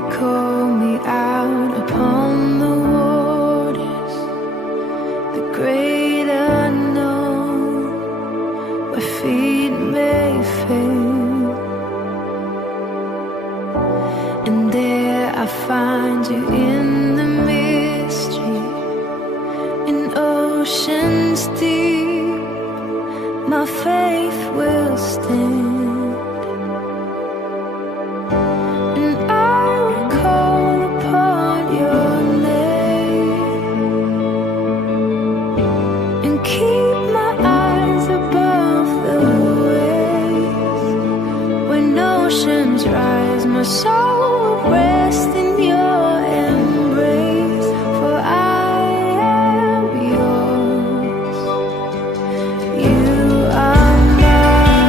You call me out upon the waters, the great unknown, where feet may fail. And there I find you in the mystery, in oceans deep, my faith will stand. My soul will rest in your embrace, for I am yours. You are mine.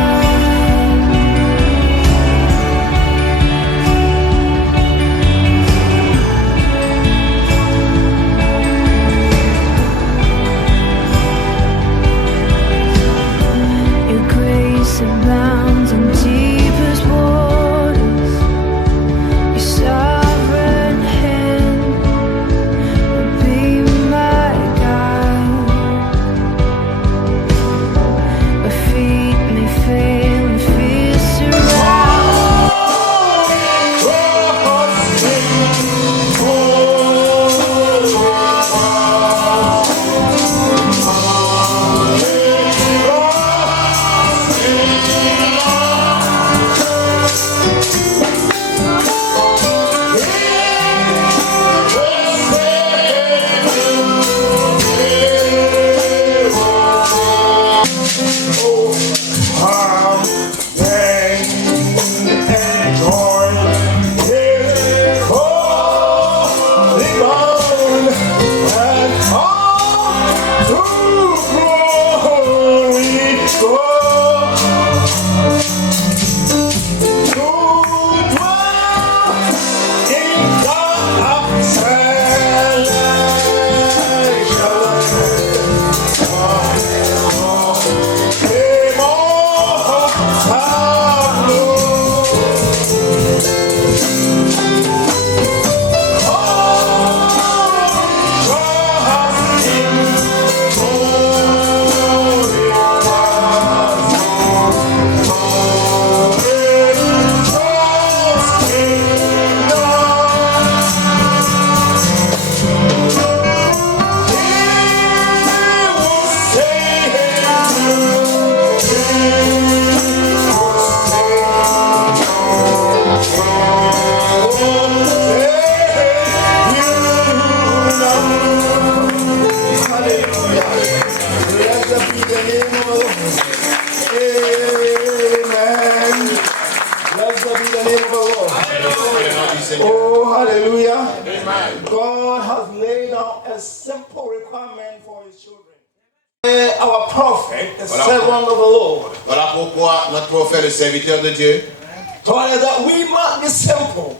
Your grace abounds in deepest waters. Sovereign hand will be my guide. My feet may fail and fear surround. Oh, hallelujah. God has laid out a simple requirement for his children. Our prophet, the servant of the Lord. Voilà pourquoi notre prophète, le serviteur de Dieu, told us that we must be simple.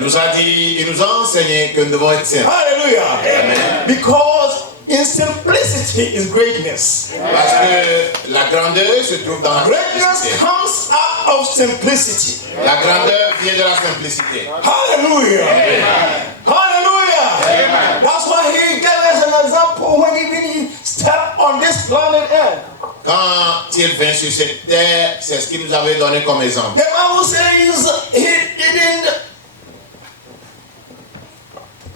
Nous a dit, il nous a enseigné que nous devons être simples. Hallelujah. Amen. Because in simplicity is greatness. Parce que la grandeur se trouve dans la greatness simplicité. Comes out of simplicity. La grandeur vient de la simplicité. Hallelujah. Amen. Hallelujah. Amen. That's why he gave us an example when even he stepped on this planet Earth. Quand il vint sur cette terre, c'est ce qu'il nous avait donné comme exemple. The Bible says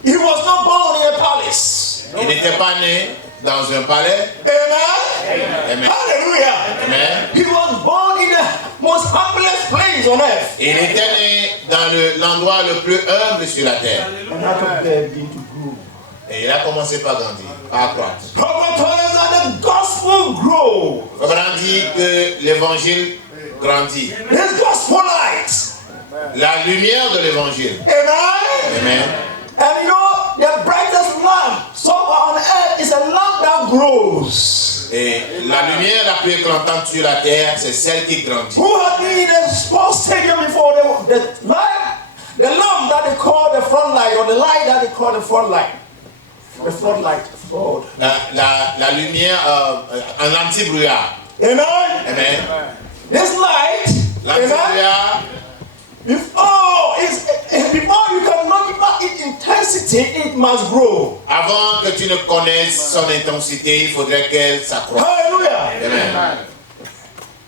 he was not born in a palace. Il n'était pas né dans un palais. Amen. Amen. Hallelujah. Amen. He was born in the most humblest place on earth. Il était né dans l'endroit le plus humble sur la terre. And out of there began to grow. Et il a commencé par grandir, par croître. Prophet told us that the gospel grows. Abraham dit que l'évangile grandit. This gospel light. La lumière de l'évangile. Amen. Amen. And you know, the brightest lamp so on earth is a lamp that grows. Et la lumière la plus éclatante sur la terre, c'est celle qui grandit. Who had been in a sports stadium before? The lamp that they call the front light, or the light that they call the front light. The front light. La lumière en anti-brouillard. Amen. Amen. This light, L'anti-brouillard, before intensity, it must grow. Avant que tu ne connaisses son intensité, il faudrait qu'elle s'accroisse. Hallelujah. Amen.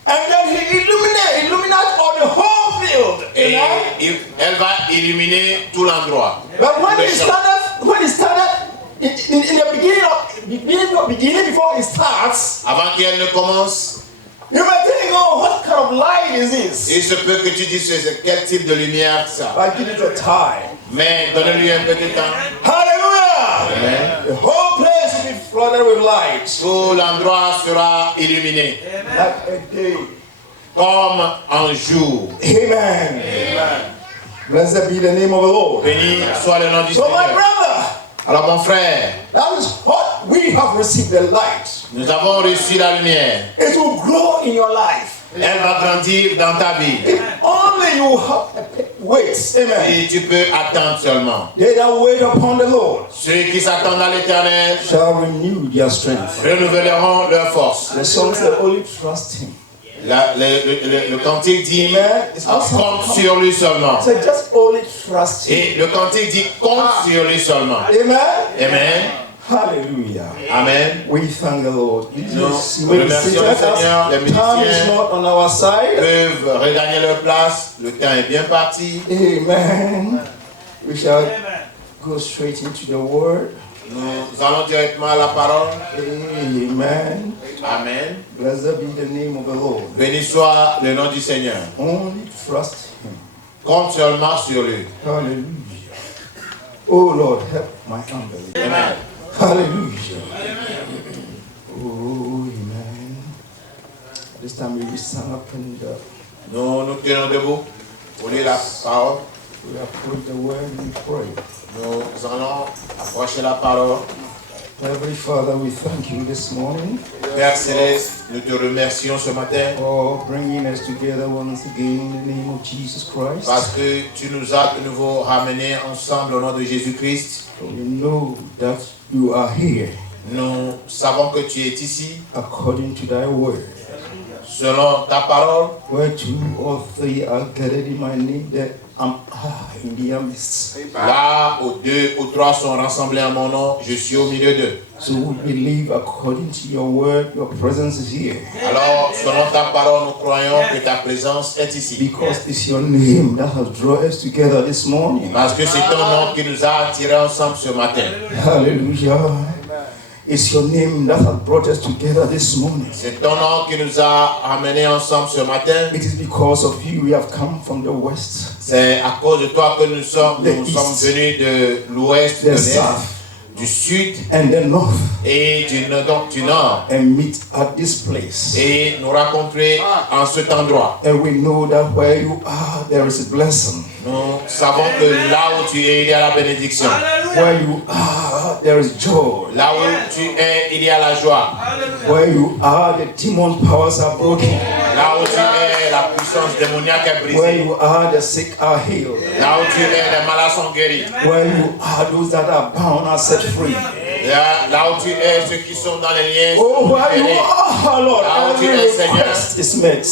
And then he illuminates all the whole field. Et Amen. elle va illuminer tout l'endroit. But when Le it champ. started in the beginning before it starts, Avant qu'elle ne commence, you may think, oh, what kind of light is this? il se peut que tu dises c'est quel type de lumière ça. But give it a time. Mais donne-lui un peu de temps. Hallelujah. Amen. The whole place will be flooded with light. Tout l'endroit sera illuminé Like a day. comme un jour. Amen. Blessed be the name of the Lord. Béni soit le nom du So my Seigneur. brother, Alors mon frère, that is what we have received, the light. nous avons reçu la lumière. It will grow in your life. Elle va grandir dans ta vie. If only you have wait. Amen. Et tu peux attendre seulement. They that wait upon the Lord Ceux qui s'attendent à l'Éternel shall renew their strength. renouvelleront leur force. The song said, only trust him. Le cantique dit, Amen. It's not compte something. sur lui seulement. So just only trust him. Et le cantique dit, compte sur lui seulement. Amen. Amen. Hallelujah. Amen. We thank the Lord. Nous Maybe remercions le Seigneur. Les time is musiciens not on our side. peuvent regagner leur place. Le temps est bien parti. Amen. We shall go straight into the word. Nous allons directement à la parole. Amen. Amen. Blessed be the name of the Lord. Béni soit le nom du Seigneur. Only trust him. Compte seulement sur lui. Hallelujah. Oh Lord, help my unbelief. Amen. Hallelujah. Oh, amen. This time we will stand up and Nous nous tenons debout pour lire la parole. we approach the word and we pray. Nous allons approcher la parole. Heavenly Father, we thank you this morning Père Céleste, nous te remercions ce matin for bringing us together once again in the name of Jesus Christ. parce que tu nous as de nouveau ramenés ensemble au nom de Jésus-Christ. We know that you are here Nous savons que tu es ici according to thy word. selon ta parole. Where 2 or 3 are gathered in my name, that I'm in their midst. Là où 2 ou 3 sont rassemblés en mon nom, je suis au milieu d'eux. So we believe according to your word, your presence is here. Alors, selon ta parole, nous croyons que ta présence est ici. Because it's your name that has drawn us together this morning. Parce que c'est ton nom qui nous a attirés ensemble ce matin. Hallelujah. It's your name that has brought us together this morning. C'est ton nom qui nous a amenés ensemble ce matin. It is because of you we have come from the west, C'est à cause de toi que nous sommes The east, venus de l'ouest, de the l'est, south, du sud and the north, et du nord. and meet at this place. Et nous rencontrer en cet endroit. And we know that where you are, there is a blessing. Nous savons que là où tu es, il y a la bénédiction. Where you are, there is joy. Là où tu es, il y a la joie. Where you are, the demon powers are broken. Là où tu es, la puissance démoniaque est Where brisée. you are, the sick are healed. Là où tu es, les malades sont guéris. Where you are, those that are bound are set free. Là où tu es, ceux qui sont dans les liens Oh, sont where you libérés. are, Lord, Là où tu every es, Seigneur. request is met.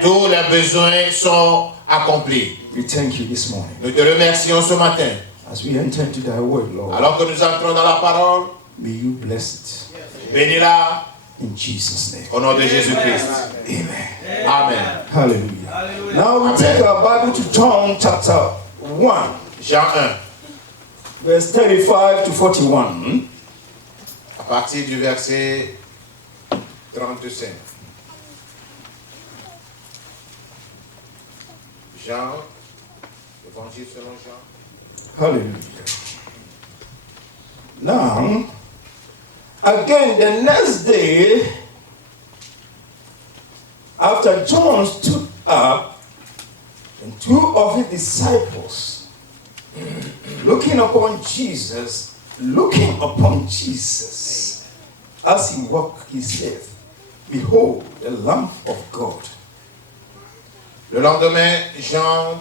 Tous les besoins sont accomplis. We thank you this morning. Nous te remercions ce matin. As we enter into thy word, Lord, Alors que nous entrons dans la parole, may you bless it. bénis-la In Jesus' name. au nom de Jésus-Christ. Amen. Amen. Hallelujah. Now we Amen. take our Bible to John chapter 1, Jean 1, verse 35 to 41. à partir du verset 35. Jean, l'évangile selon Jean. Hallelujah. Now, again, the next day, after John stood up, and 2 of his disciples, looking upon Jesus, as he walked, he said, "Behold, the Lamb of God." Le lendemain, Jean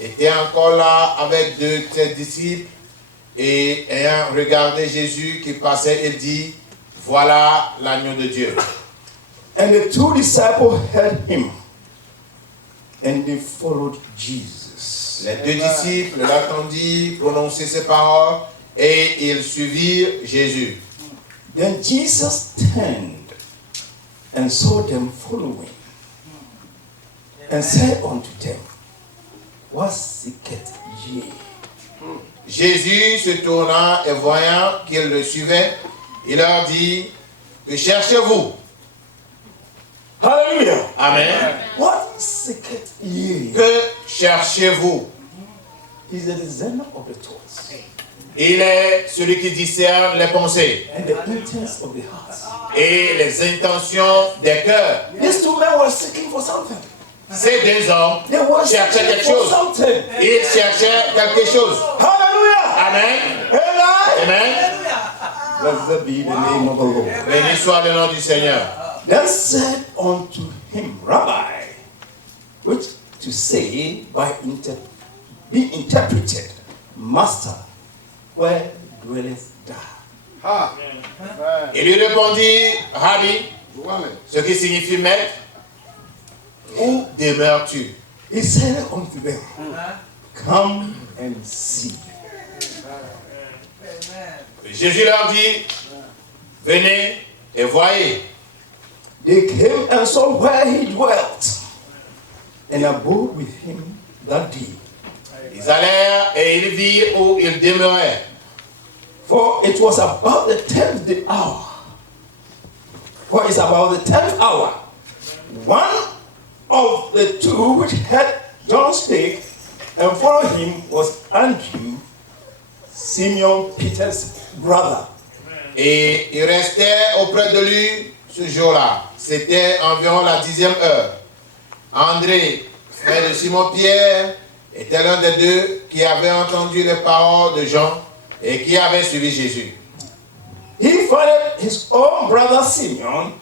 était encore là avec 2 de ses disciples et ayant regardé Jésus qui passait, il dit, voilà l'agneau de Dieu. And the 2 disciples heard him, and they followed Jesus. Les deux disciples l'entendirent prononcer ces paroles et ils suivirent Jésus. Then Jesus turned and saw them following and said unto them, What seeketh ye? Jésus se tourna et voyant qu'ils le suivaient, il leur dit, que cherchez-vous? Hallelujah. Amen. What seeketh ye? Que cherchez-vous? He's the discerner of the thoughts Il est celui qui discerne les pensées and the intents of the heart. et les intentions des cœurs. These two men were seeking for something. Ces deux hommes They were cherchaient seeking quelque for chose. something. Ils cherchaient quelque chose. Hallelujah. Amen. Amen. Amen. Blessed be the name of the Lord. Béni soit le nom du Seigneur. Then said unto him, Rabbi, which to say be interpreted, Master, where dwellest thou? Il lui répondit, Rabbi, ce qui signifie maître, où demeures-tu? He said unto them, Come and see. Jésus leur dit, venez et voyez. They came and saw where he dwelt, and abode with him that day. Ils allèrent et ils virent où il demeurait. For it was about the 10th hour. For it's about the 10th hour. One of the two which had John spake and followed him was Andrew, Simeon Peter's brother. Et il restait auprès de lui ce jour-là. C'était environ la 10e heure. André, frère de Simon-Pierre, était l'un des deux qui avait entendu les paroles de Jean et qui avait suivi Jésus. He followed his own brother Simeon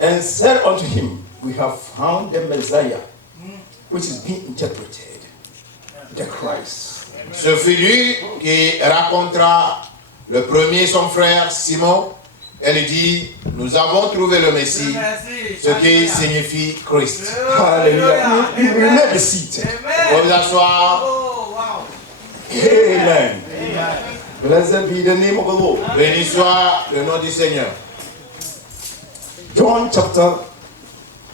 and said unto him, We have found the Messiah, which is being interpreted, the Christ. Ce fut lui qui racontera le premier son frère Simon et lui dit, nous avons trouvé le Messie, ce qui signifie Christ. Hallelujah. You remain seated. Pour vous asseoir, Amen. Blessed be the name of the Lord. béni soit le nom du Seigneur. John chapter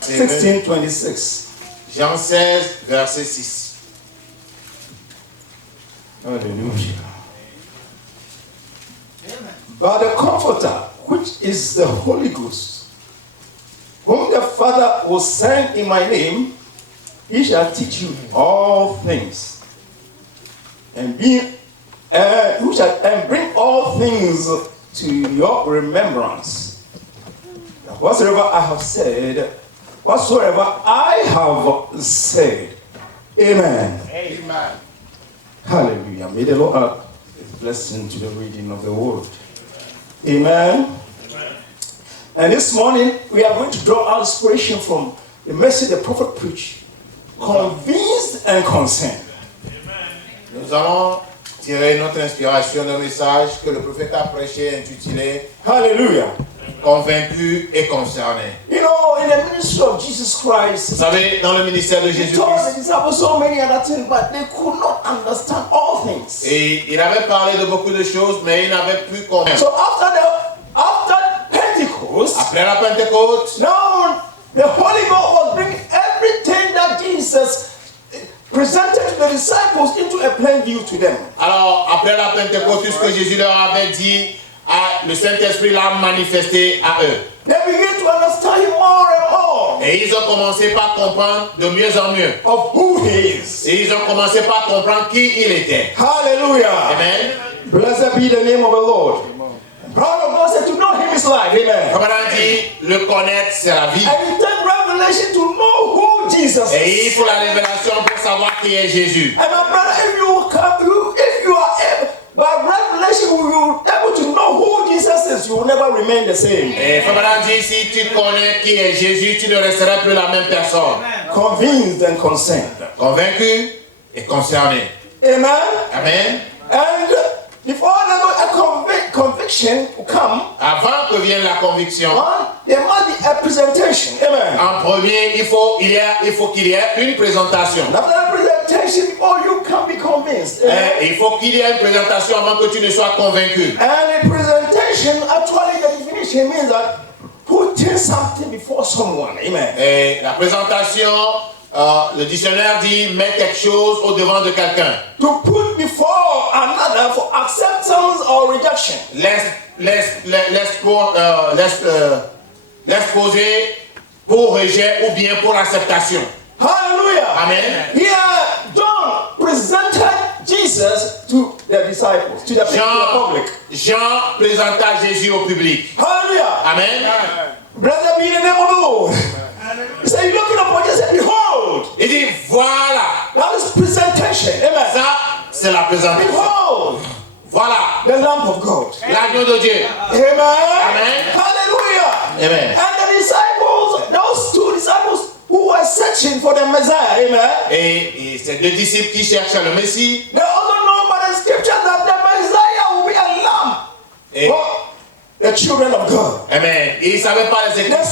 C'est 16, 26. Jean 16, verset 6. Hallelujah. But the Comforter, which is the Holy Ghost, whom the Father will send in my name, he shall teach you all things, and bring all things to your remembrance. That whatsoever I have said, Amen. Amen. Hallelujah. May the Lord add a blessing to the reading of the word. Amen. And this morning, we are going to draw our inspiration from the message the prophet preached, convinced and concerned. Nous allons tirer notre inspiration d'un message que le prophète a prêché intitulé Hallelujah. Convaincu et concerné. You know, in the ministry of Jesus Christ, Vous savez, dans le ministère de he told the Jésus-Christ, disciples so many other things, but they could not understand all things. et il avait parlé de beaucoup de choses, mais il n'avait plus compris. So after Pentecost, Après la Pentecôte, now the Holy Ghost was bringing everything that Jesus presented to the disciples into a plain view to them. alors après la Pentecôte, tout ce que Jésus leur avait dit, le Saint-Esprit l'a manifesté à eux. They began to understand him more and more Et ils ont commencé par comprendre de mieux en mieux. of who he is. Et ils ont commencé par comprendre qui il était. Hallelujah. Amen. Blessed be the name of the Lord. Proud of God said to know him is life. Amen. Comme on a dit, le connaître, c'est la vie. And it takes revelation to know who Jesus Et il is. faut la révélation pour savoir qui est Jésus. And my brother, if you are able, by revelation, you will be able to know who Jesus is, you will never remain the same. Et comme on a dit, si tu connais qui est Jésus, tu ne resteras plus la même personne. Convinced and concerned. Convaincu et concerné. Amen. Amen. And before a conviction will come, Avant que vienne la conviction, there must be a presentation. Amen. en premier, il faut qu'il y ait une présentation. After the presentation before you can be convinced. Amen. Il faut qu'il y ait une présentation avant que tu ne sois convaincu. And a presentation, actually, the definition means that putting something before someone. Amen. Et la présentation, le dictionnaire dit mettre quelque chose au devant de quelqu'un. To put before another for acceptance or rejection. L'exposer pour rejet ou bien pour acceptation. Hallelujah. Amen. Here, John presented Jesus to the disciples, to the public. Jean présenta Jésus au public. Hallelujah. Amen. Blessed be the name of the Lord. He said, looking upon Jesus, said, behold. Il dit, voilà. That is presentation. Amen. Ça, c'est la présentation. Behold. Voilà. The Lamb of God. L'agneau de Dieu. Amen. Amen. Hallelujah. Amen. And the disciples, those two disciples who were searching for the Messiah. Amen. Et ces deux disciples qui cherchent le Messie. They also know by the scripture that the Messiah will be a lamb. Et, for the children of God. Amen. Ils ne savaient pas les The Écritures.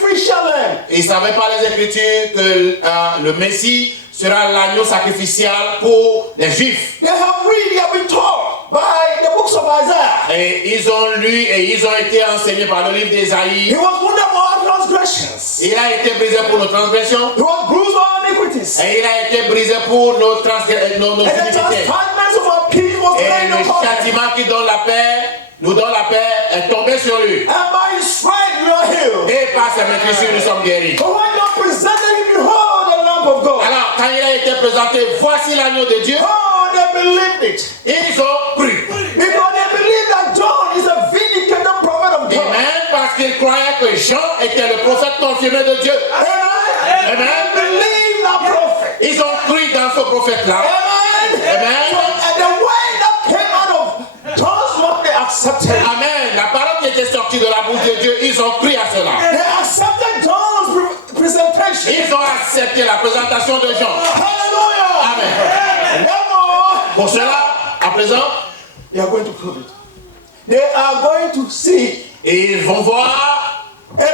sacrificial lamb. Ils ne savaient pas les Écritures que le Messie sera l'agneau sacrificial pour les Juifs. They have been taught by the books of Isaiah. Et ils ont lu et ils ont été enseignés par le livre d'Ésaïe. He was wounded for our transgressions. Il a été brisé pour nos transgressions. He was bruised for our iniquities. Et il a été brisé pour nos And the iniquités. chastisement of our peace was Et laid le upon him. châtiment qui donne la paix, nous donne la paix, est tombé sur lui. And by his stripes we are healed. Et par sa maîtrise, nous sommes guéris. But when you presented him, behold the Lamb of God. Alors, quand il a été présenté, voici l'agneau de Dieu, Oh, they believed it. ils ont cru. Because they believed that John is a vindicated prophet of Et God. même parce qu'ils croyaient que Jean était le prophète confirmé de Dieu. Amen. Amen. They believed that prophet. Ils ont cru dans ce prophète-là. Amen. Amen. And the word that came out of John's mouth, they accepted. Amen. La parole qui était sortie de la bouche de Dieu, ils ont cru à cela. They accepted John's presentation. Ils ont accepté la présentation de Jean. Hallelujah. Amen. And therefore, Pour cela, à présent, they are going to prove it. They are going to see. ils vont voir. Amen.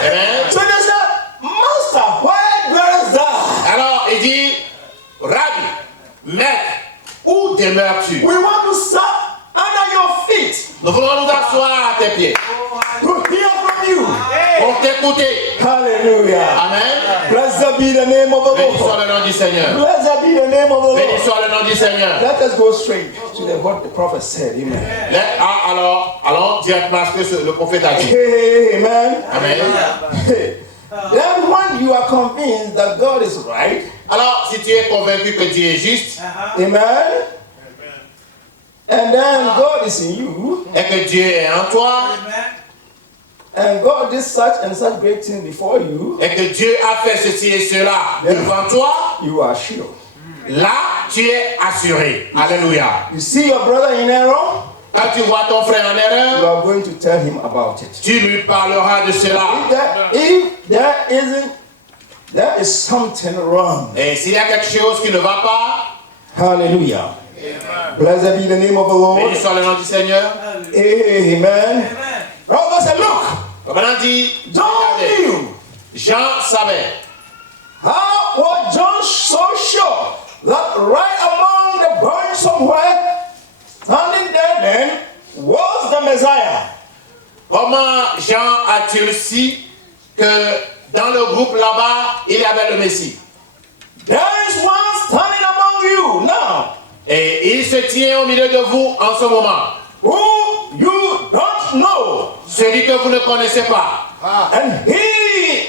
Amen. So they said, Master, where dwellest thou? Alors, il dit, Rabbi, Maître, où demeures-tu? We want to sit under your feet Nous voulons nous asseoir à tes pieds to hear from you. pour t'écouter. Hallelujah. Amen. Blessed be the name of the Béni soit Lord. le nom du Seigneur. Blessed be the name of the Béni Lord. soit le nom du Seigneur. Let us go straight to what the prophet said. Amen. Alors, allons directement à ce que le prophète a dit. Amen. Amen. Then when you are convinced that God is right, Alors, si tu es convaincu que Dieu est juste amen, and then God is in you, et que Dieu est en toi and God did such and such great things before you, et que Dieu a fait ceci et cela devant toi, you are sure. là, tu es assuré. Alléluia. You see your brother in error, Quand tu vois ton frère en you erreur, are going to tell him about it. tu lui parleras de cela. If there is something wrong. Et s'il y a quelque chose qui ne va pas, Hallelujah. Blessed be the name of the Lord. béni soit le nom du Seigneur. Amen. Robert said, look, Maintenant dit, John regardez, knew. Jean savait. How was John so sure that right among the bunch somewhere, standing there then, was the Messiah? Comment Jean a-t-il su que dans le groupe là-bas, il y avait le Messie? There is one standing among you now, Et il se tient au milieu de vous en ce moment. who you don't know. Celui que vous ne connaissez pas. And he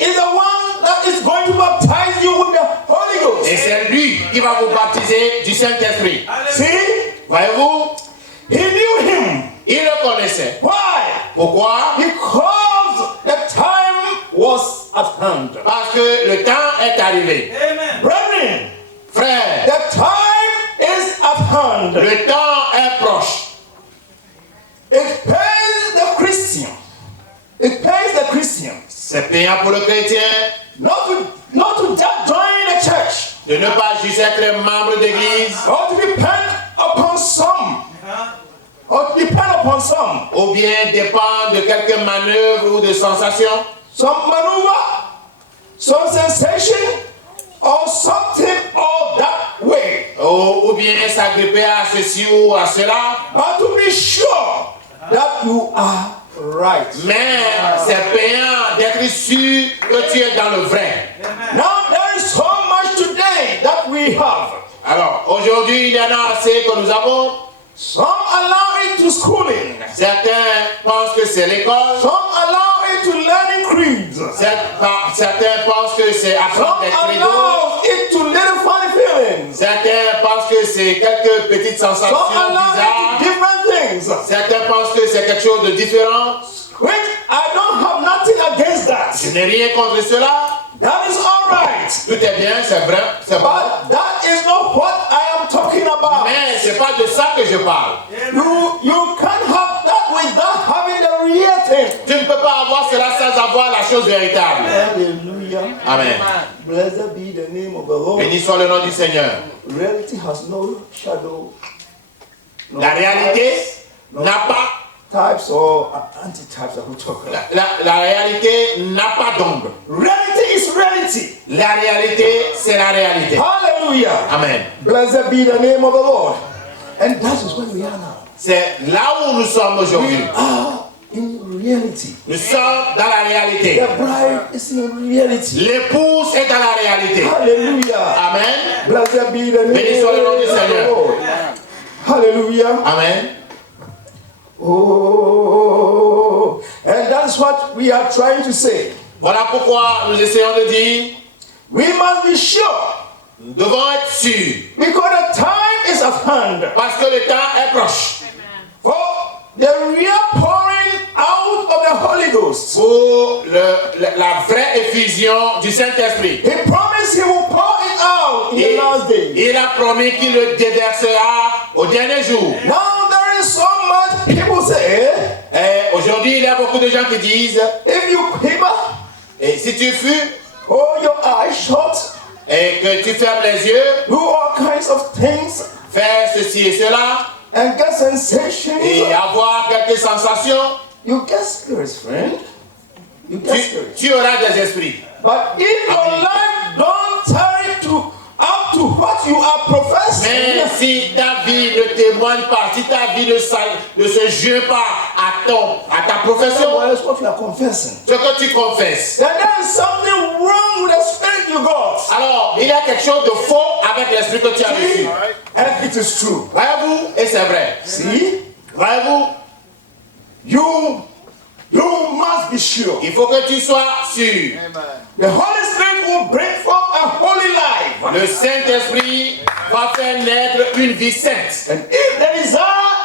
is the one that is going to baptize you with the Holy Ghost. Et c'est lui qui va vous baptiser du Saint-Esprit. See? Voyez-vous? He knew him. Il le connaissait. Why? Pourquoi? Because the time was at hand. Parce que le temps est arrivé. Brethren, Frère, the time is at hand. le temps est proche. It pays the Christian. It pays the Christian C'est payant pour le chrétien not to just join a church de ne pas juste être membre d'église or to depend upon some. ou bien dépendre de quelques manœuvres ou de sensations, Some maneuver, some sensation, or something of that way. s'agripper à ceci ou à cela. But to be sure that you are right. Mais c'est payant d'être sûr que tu es dans le vrai. Now there is so much today that we have. Alors, aujourd'hui, il y en a assez que nous avons. Some allow it to schooling. Certains pensent que c'est l'école. Some allow it to learning creeds. Certains pensent que c'est apprendre des Some credos. allow it to little funny feelings. Certains pensent que c'est quelques petites sensations Some allow it bizarres. to different things. Certains pensent que c'est quelque chose de différent. Which I don't have nothing against that. Je n'ai rien contre cela. That is all right. Tout est bien, c'est vrai, c'est bon. But that is not what I am talking about. Mais c'est pas de ça que je parle. You can't have that without having the real thing. Tu ne peux pas avoir cela sans avoir la chose véritable. Hallelujah. Amen. Blessed be the name of the Lord. Béni soit le nom du Seigneur. Reality has no shadow. No La réalité n'a pas, types or anti-types that we talk about. la réalité n'a pas d'ombre. Reality is reality. La réalité, c'est la réalité. Hallelujah. Amen. Blessed be the name of the Lord. And that is where we are now. C'est là où nous sommes aujourd'hui. We are in reality. Nous sommes dans la réalité. The bride is in reality. L'épouse est dans la réalité. Hallelujah. Amen. Blessed be the Béni name soit of le nom du the Seigneur. Lord. Hallelujah. Amen. Oh, and that's what we are trying to say. Voilà pourquoi nous essayons de dire, We must be sure nous devons être sûrs. because the time is at hand Parce que le temps est proche. for the real pouring out of the Holy Ghost. Pour la vraie effusion du Saint-Esprit. He promised he will pour it out in the Et last day. il a promis qu'il le déversera au dernier jour. Now there is so much people say, Et aujourd'hui, il y a beaucoup de gens qui disent, if you quiver, et si tu fuis hold your eyes shut, et que tu fermes les yeux, do all kinds of things, faire ceci et cela, and get sensations, et avoir quelques sensations, you get spirits, friend. You get spirits. tu auras des esprits. But if your life don't tie to up to what you are professing, Mais si ta vie ne témoigne pas, si ta vie ne se joue pas à ta profession, what is what you are confessing? ce que tu confesses, Then there is something wrong with the spirit you got. alors il y a quelque chose de faux avec l'esprit que tu as reçu. And it is true. Voyez-vous, et c'est vrai. See, Voyez-vous, you must be sure. il faut que tu sois sûr. The Holy Spirit will bring forth a holy life. Le Saint-Esprit va faire naître une vie sainte. And if there is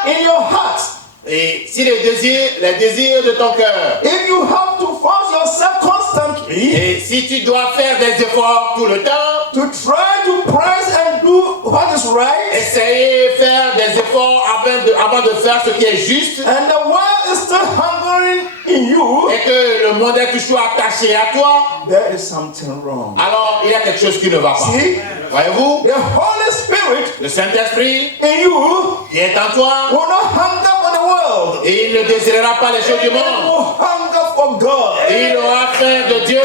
in your heart, Et si les désirs de ton cœur, if you have to force yourself constantly et si tu dois faire des efforts tout le temps, to try to praise and do what is right, essayer de faire des efforts avant de faire ce qui est juste, and the world is still hungering in you, et que le monde est toujours attaché à toi, there is something wrong. alors il y a quelque chose qui ne va pas. See, Voyez-vous, the Holy Spirit le Saint-Esprit in you qui est en toi, will not hunger for the world. et il ne désirera pas les choses du It monde. will hunger for God. Il aura faim de Dieu.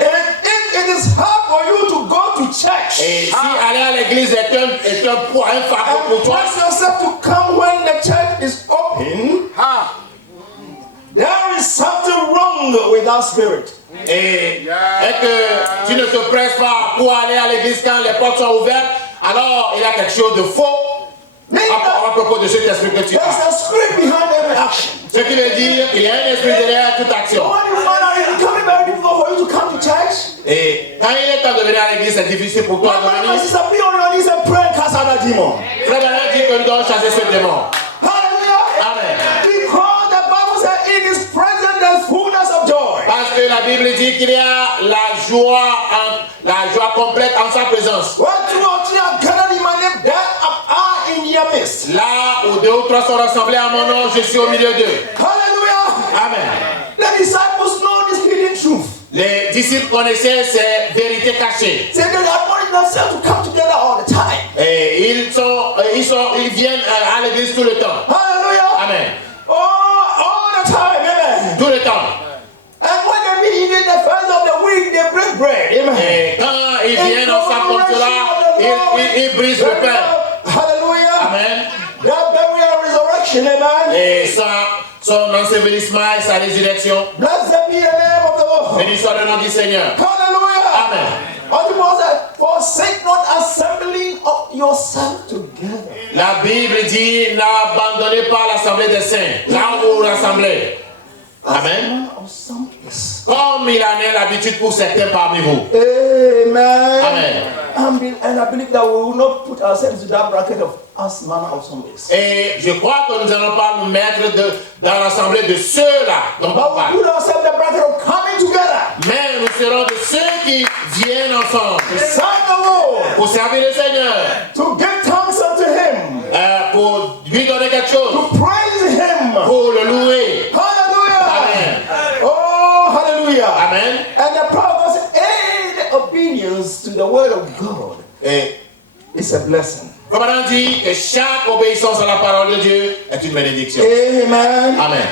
And if it is hard for you to go to church Et si aller à l'église est un fardeau and pour toi, force yourself to come when the church is open, there is something wrong with that spirit. et que tu ne te presses pas pour aller à l'église quand les portes sont ouvertes, alors il y a quelque chose de faux à propos de cet esprit que tu There's as. a spirit behind every action. Ce qui veut dire qu'il y a un esprit derrière toute action. When you find out it's becoming very difficult for you to come to church, Et quand il est temps de venir à l'église, c'est difficile pour toi de my venir. sister, be on your knees and pray and cast out that demon. Frère Bernard dit que nous devons chasser ce démon. Hallelujah. Amen. Because the Bible says in his presence there's fullness of joy. Parce que la Bible dit qu'il y a la joie complète en sa présence. When two or three are gathered in my name, there I in your midst. Là où 2 ou 3 sont rassemblés à mon nom, je suis au milieu d'eux. Hallelujah. Amen. The disciples know this hidden truth. Les disciples connaissaient ces vérités cachées. So they admonish themselves to come together all the time. Et ils viennent à l'église tout le temps. Hallelujah. Amen. Oh, all the time. Amen. Tout le temps. And when they meet in the first of the week, they break bread. Amen. Et quand ils viennent ensemble comme cela, ils brisent le pain. Hallelujah. Amen. That burial and resurrection, amen. Et son ensevelissement et sa résurrection. Blessed be the name of the Lord. Béni soit le nom du Seigneur. Hallelujah. Amen. What the Bible said, forsake not assembling of yourself together. La Bible dit, n'abandonnez pas l'assemblée des saints. Là où vous rassemblez. Amen. Of some is. Comme il en est l'habitude pour certains parmi vous. Amen. Amen. And I believe that we will not put ourselves in that bracket of us manner of some is. Et je crois que nous n'allons pas nous mettre dans l'assemblée de ceux-là dont on But we parle. put ourselves in the bracket of coming together. Mais nous serons de ceux qui viennent ensemble To serve the Lord. pour servir le Seigneur, To give thanks unto Him. pour lui donner quelque chose, To praise Him. pour le louer. Hallelujah. Amen. Oh, hallelujah. Amen. And the prophets aid obedience to the word of God. Et It's a blessing. comme on dit que chaque obéissance à la parole de Dieu est une bénédiction. Amen. Amen.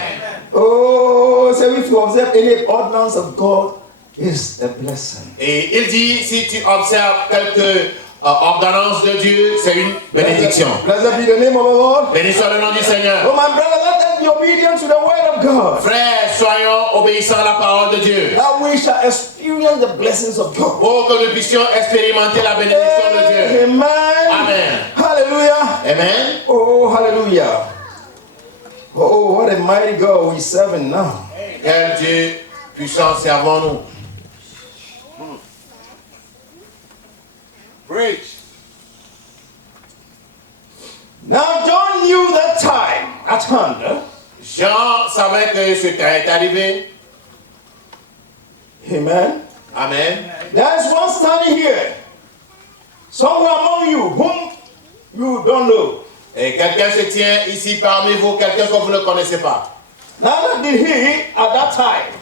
Oh, so if you observe any ordinance of God, it's a blessing. Et il dit, si tu observes quelques ordonnances de Dieu, c'est une bénédiction. Blessed be the name of the Lord. Béni soit le nom du Seigneur. Oh, my brother, let us be obedient to the word of God. Frères, soyons obéissants à la parole de Dieu. That we shall experience the blessings of God. Pour que nous puissions expérimenter la bénédiction de Dieu. Amen. Amen. Hallelujah. Amen. Oh, hallelujah. Oh, what a mighty God we serving now. Quel Dieu puissant servons-nous. Preach. Now, John knew that time at hand. Jean savait que ce qui est arrivé. Amen. Amen. There is one standing here, somewhere among you, whom you don't know. Et quelqu'un se tient ici parmi vous, quelqu'un que vous ne connaissez pas. Neither did he at that time.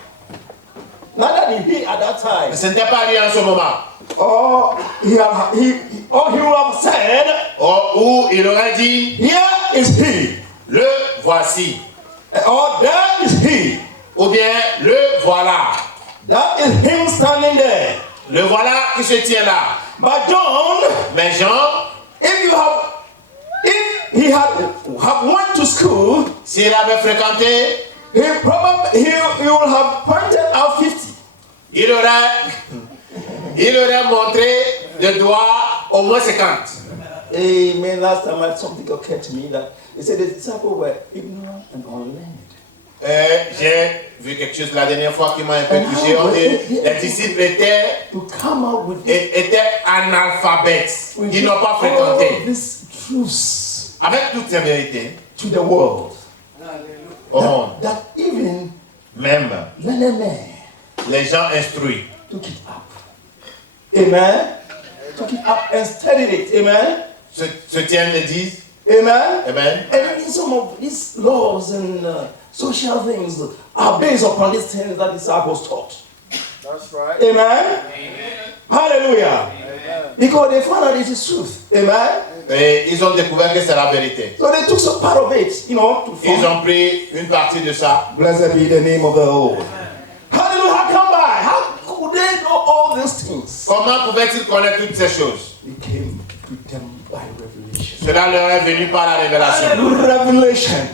Neither did he at that time. Mais ce n'était pas lui en ce moment. Or he would have said, Ou il aurait dit, here is he. le voici. Or there is he. Ou bien, le voilà. That is him standing there. Le voilà qui se tient là. But John, Mais Jean, if he have went to school, s'il avait fréquenté, he would have pointed out 50. il aurait montré le doigt au moins 50. Amen. Last time something occurred to me that he said the disciples were ignorant and unlearned. J'ai vu quelque chose la dernière fois qui m'a un peu touché. Les disciples étaient To come out with analphabètes. Ils n'ont pas all fréquenté. these truths Avec toutes ces vérités to the world. au monde, That even même learned men les gens instruits took it up. Amen. Took it up and studied it. Amen. se tiennent et disent, Amen. Amen. And in some of these laws and social things are based upon these things that disciples taught. That's right. Amen. Hallelujah. Because they found out it is truth. Amen. Et ils ont découvert que c'est la vérité. So they took some part of it, to Ils form. ont pris une partie de ça. Blessed be the name of the Lord. Hallelujah. How come by? How could they know all these things? Comment pouvaient-ils connaître toutes ces choses? It came to them by revelation. Cela leur est venu par la révélation. Revelation.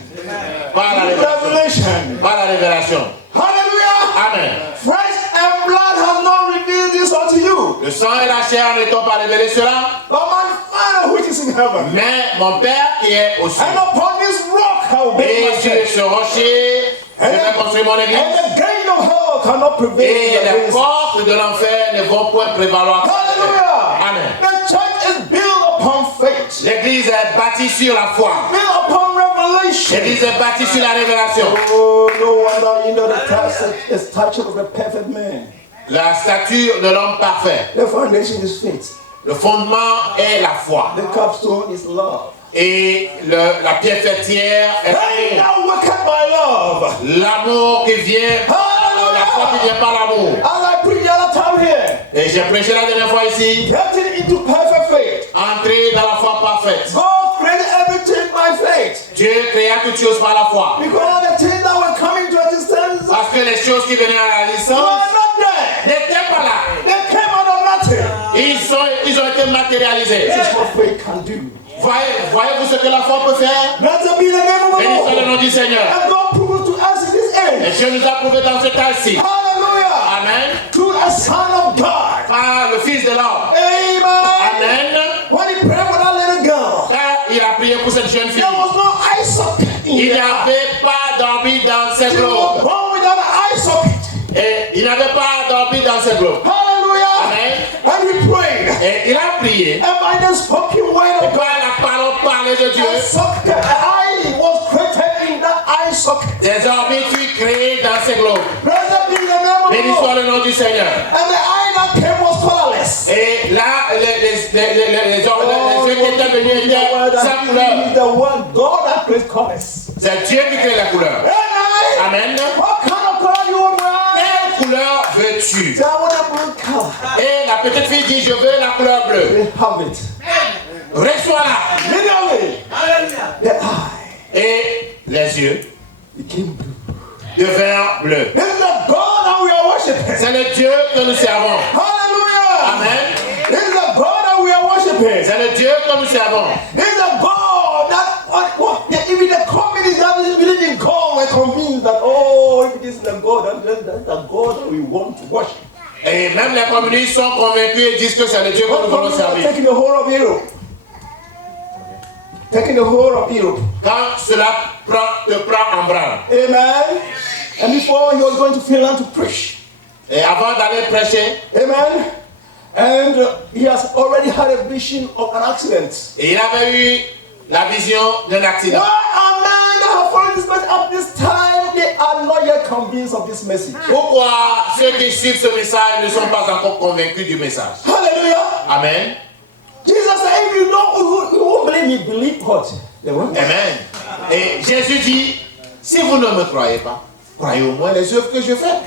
Par la révélation. Revelation. Par la révélation. Hallelujah. Amen. Flesh and blood has not revealed this unto you. Le sang et la chair ne t'ont pas révélé cela, But my Father which is in heaven. mais mon Père qui est au ciel. And upon this rock I will build my Et sur church. ce rocher, je vais construire mon And église. the gate of hell cannot prevail Et les against it. portes de l'enfer ne vont point prévaloir. Hallelujah. Amen. The church is built upon faith. L'église est bâtie sur la foi. Built upon revelation. L'église est bâtie sur la révélation. Oh, no wonder you know the stature of the perfect man. La stature de l'homme parfait. The foundation is faith. Le fondement est la foi. The capstone is love. Et la pierre fêtière est They l'amour. that worketh by love. L'amour qui vient, la foi qui vient par l'amour. As I preached the other time here, Et j'ai prêché la dernière fois ici, getting into perfect faith. entrer dans la foi parfaite. God created everything by faith. Dieu créa toutes choses par la foi. Because the things that were coming to existence were Parce que les choses qui venaient à la licence not there. n'étaient pas là. They came out of nothing. Ils ont été matérialisés. This is what faith can do. Voyez-vous ce que la foi peut faire? Blessed be the name of Béni soit the le Lord. nom du Seigneur. And God proved to us in this Et age. Dieu nous a prouvé dans ce cas-ci. Hallelujah. Amen. Through a son of God. Par le Fils de l'homme. Amen. Amen. When he prayed for that little girl, Car il a prié pour cette jeune fille. there was no eye socket in Il n'y there. avait pas d'orbite dans ses She was globes. born without an eye socket. Et il n'avait pas d'orbite dans ses globes. Hallelujah. Amen. And he prayed. Et il a prié. And by the spoken word Et of God, par la parole parlée de Dieu, a socket, an eye was created in that eye socket. des orbites furent créées dans ses globes. Blessed be the name of the Béni soit Lord. le nom du Seigneur. And the eye that came was colorless. Et là, les yeux qui étaient venus étaient sans couleur. The word God that creates colors. C'est Dieu qui crée la couleur. Amen. Amen. What kind of color do you want? Quelle couleur veux-tu? Say, I want a blue color. Et la petite fille dit, je veux la couleur bleue. They have it. Reçois-la. Literally, the eye Et les yeux became blue. devinrent bleus. This is the God that we are worshiping. C'est le Dieu que nous servons. Hallelujah. Amen. This is the God that we are worshiping. C'est le Dieu que nous servons. This is the God that even the communists that believe in God were convinced that, oh, if it is the God, that's the God that we want to worship. Et même les communistes sont convaincus et disent que c'est le Dieu que What nous voulons communists are servir. taking the whole of Europe. Taking the whole of Europe. Quand cela te prend en bras. Amen. And before he was going to Finland to preach. Et avant d'aller prêcher, Amen. And he has already had a vision of an accident. et il avait eu la vision d'un accident. Why are men that have followed this message at this time, they are not yet convinced of this message? Pourquoi ceux qui suivent ce message ne sont pas encore convaincus du message? Hallelujah. Amen. Jesus said, if you don't, you won't believe me, believe what? The word. Amen. Et Jésus dit, si vous ne me croyez pas, croyez au moins les œuvres que je fais.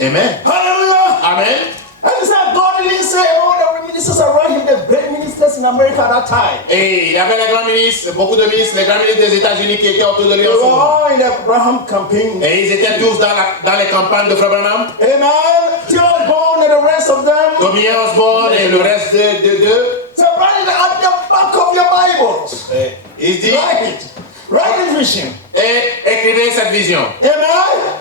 Amen. Hallelujah. Amen. And he said, God didn't say all the ministers around him, the great ministers in America at that time. Et il y avait les grands ministres, beaucoup de ministres, les grands ministres des États-Unis qui étaient autour de lui They en ce were moment. all in the Abraham campaign. Et ils étaient tous dans les campagnes de Frère Branham. Amen. Theo Osborne and the rest of them. Tommy Osborne et le reste d'eux. So write it at the back of your Bibles. Il dit, Write it. Write this vision. et écrivez cette vision. Amen.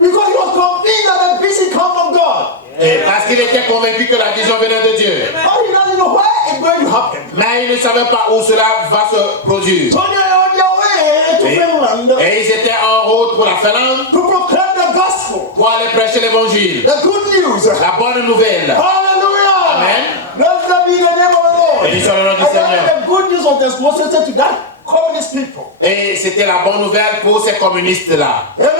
Because he was convinced that the vision comes from God. Et parce qu'il était convaincu que la vision venait de Dieu. But he doesn't know where it's going to happen. Mais il ne savait pas où cela va se produire. So they are on their way to Finland Et ils étaient en route pour la Finlande to proclaim the gospel, pour aller prêcher l'évangile. the good news. La bonne nouvelle. Hallelujah. Amen. Blessed be the name of the Lord. Béni soit le nom du And Seigneur. then the good news of the associated to that communist people. Et c'était la bonne nouvelle pour ces communistes-là. Amen.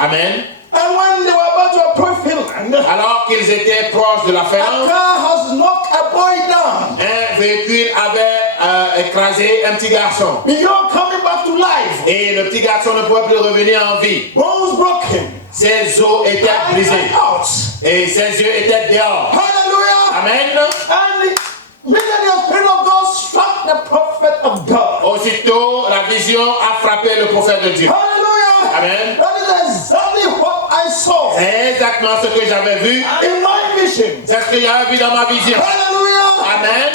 Amen. And when they were about to approach Finland, Alors qu'ils étaient proches de la a Finlande, car has knocked a boy down. un véhicule avait écrasé un petit garçon. Beyond coming back to life, Et le petit garçon ne pouvait plus revenir en vie. bones broken, Ses os étaient eyes brisés. out. Et ses yeux étaient dehors. Hallelujah. Amen. And immediately the Spirit of God struck the prophet of God. Aussitôt, la vision a frappé le prophète de Dieu. Hallelujah. Amen. That is exactly what I saw C'est exactement ce que j'avais vu. in my vision. C'est ce que j'avais vu dans ma vision. Hallelujah. Amen.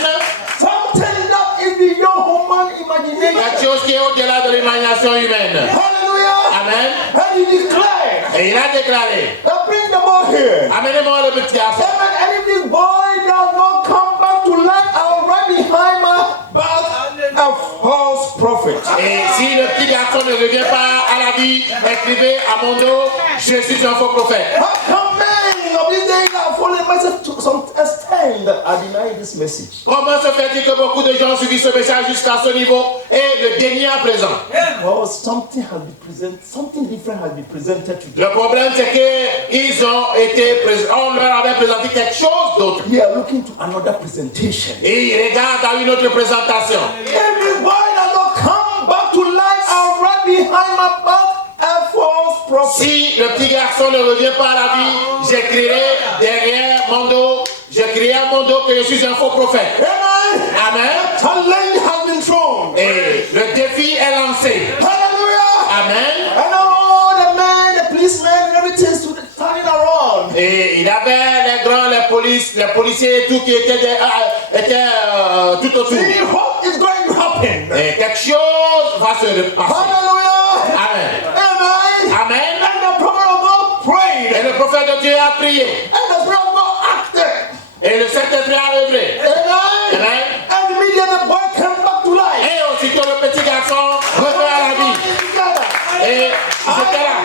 Something that is beyond human Quelque imagination. chose qui est au-delà de l'imagination humaine. Hallelujah. Amen. And he declared, Et il a déclaré, that bring the boy here. amenez-moi le petit garçon. Amen. And if this boy does not come back to life, I'll right behind my back a false prophet. Et si le petit garçon ne revient pas à la vie, écrivez à mon dos, je suis un faux prophète. How come men of these days are following the message to some extent that are denying this message? Comment se fait-il que beaucoup de gens suivent ce message jusqu'à ce niveau et le dénient à présent? Well, something has been presented, something different has been presented to them. Le problème c'est qu'ils ont été on leur avait présenté quelque chose d'autre. We are looking to another presentation. Et ils regardent à une autre présentation. If this boy does not come back to life, I'll right behind my back a false prophet. Si le petit garçon ne revient pas à la vie, j'écrirai derrière mon dos, j'écrirai à mon dos que je suis un faux prophète. Amen. Amen. Challenge has been thrown. Et le défi est lancé. Hallelujah. Amen. And all the men, the policemen, and everything stood standing around. Et il avait les grands, les policiers et tout qui étaient tout autour. See what is going to opened. Et quelque chose va se passer. Hallelujah. Amen. Amen. Amen. And the prophet of God prayed. Et le prophète de Dieu a prié. And the Spirit of God acted. Et le Saint-Esprit a œuvré. Amen. Amen. And immediately the boy came back to life. Et aussitôt le petit garçon revint à la vie. Et j'étais là.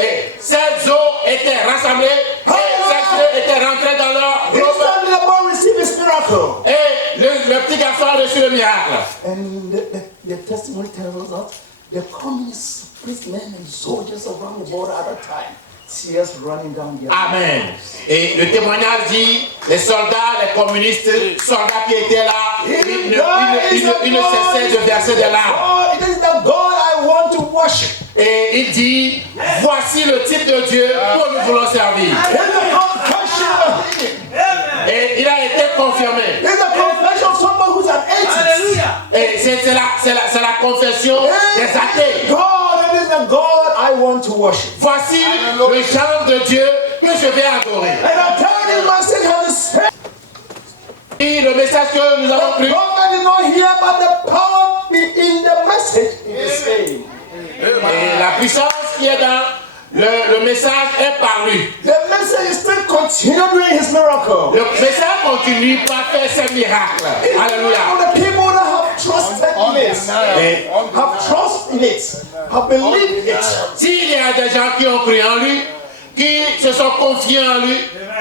Et ces eaux étaient rassemblées. Et ces eaux étaient rentrées dans leur groupe. Instantly the boy received his miracle. Et le petit garçon a reçu le miracle. And the testimony tells us that the communist policemen and soldiers around the border at that time, tears running down their Amen. Et le témoignage dit, les soldats, les communistes, soldats qui étaient là, ils ne cessaient de verser des larmes. Oh, it is the God I want to worship. Et il dit, voici le type de Dieu que nous voulons servir. It's the confession. Et il a été confirmé. It's the confession of someone who's an atheist. Et c'est la confession des athées. God, it is the God I want to worship. Voici le genre de Dieu que je vais adorer. And I tell you, my message has the same. Et le message que nous avons The pris, prophet is not here, but the power in the message is the same. et la puissance qui est dans le message est par lui. The message is still continue doing his miracle. Le message continue par faire ses miracles. Alléluia. The people that have trusted in it, have trust in it, have believed it, S'il y a des gens qui ont cru en lui, qui se sont confiés en lui,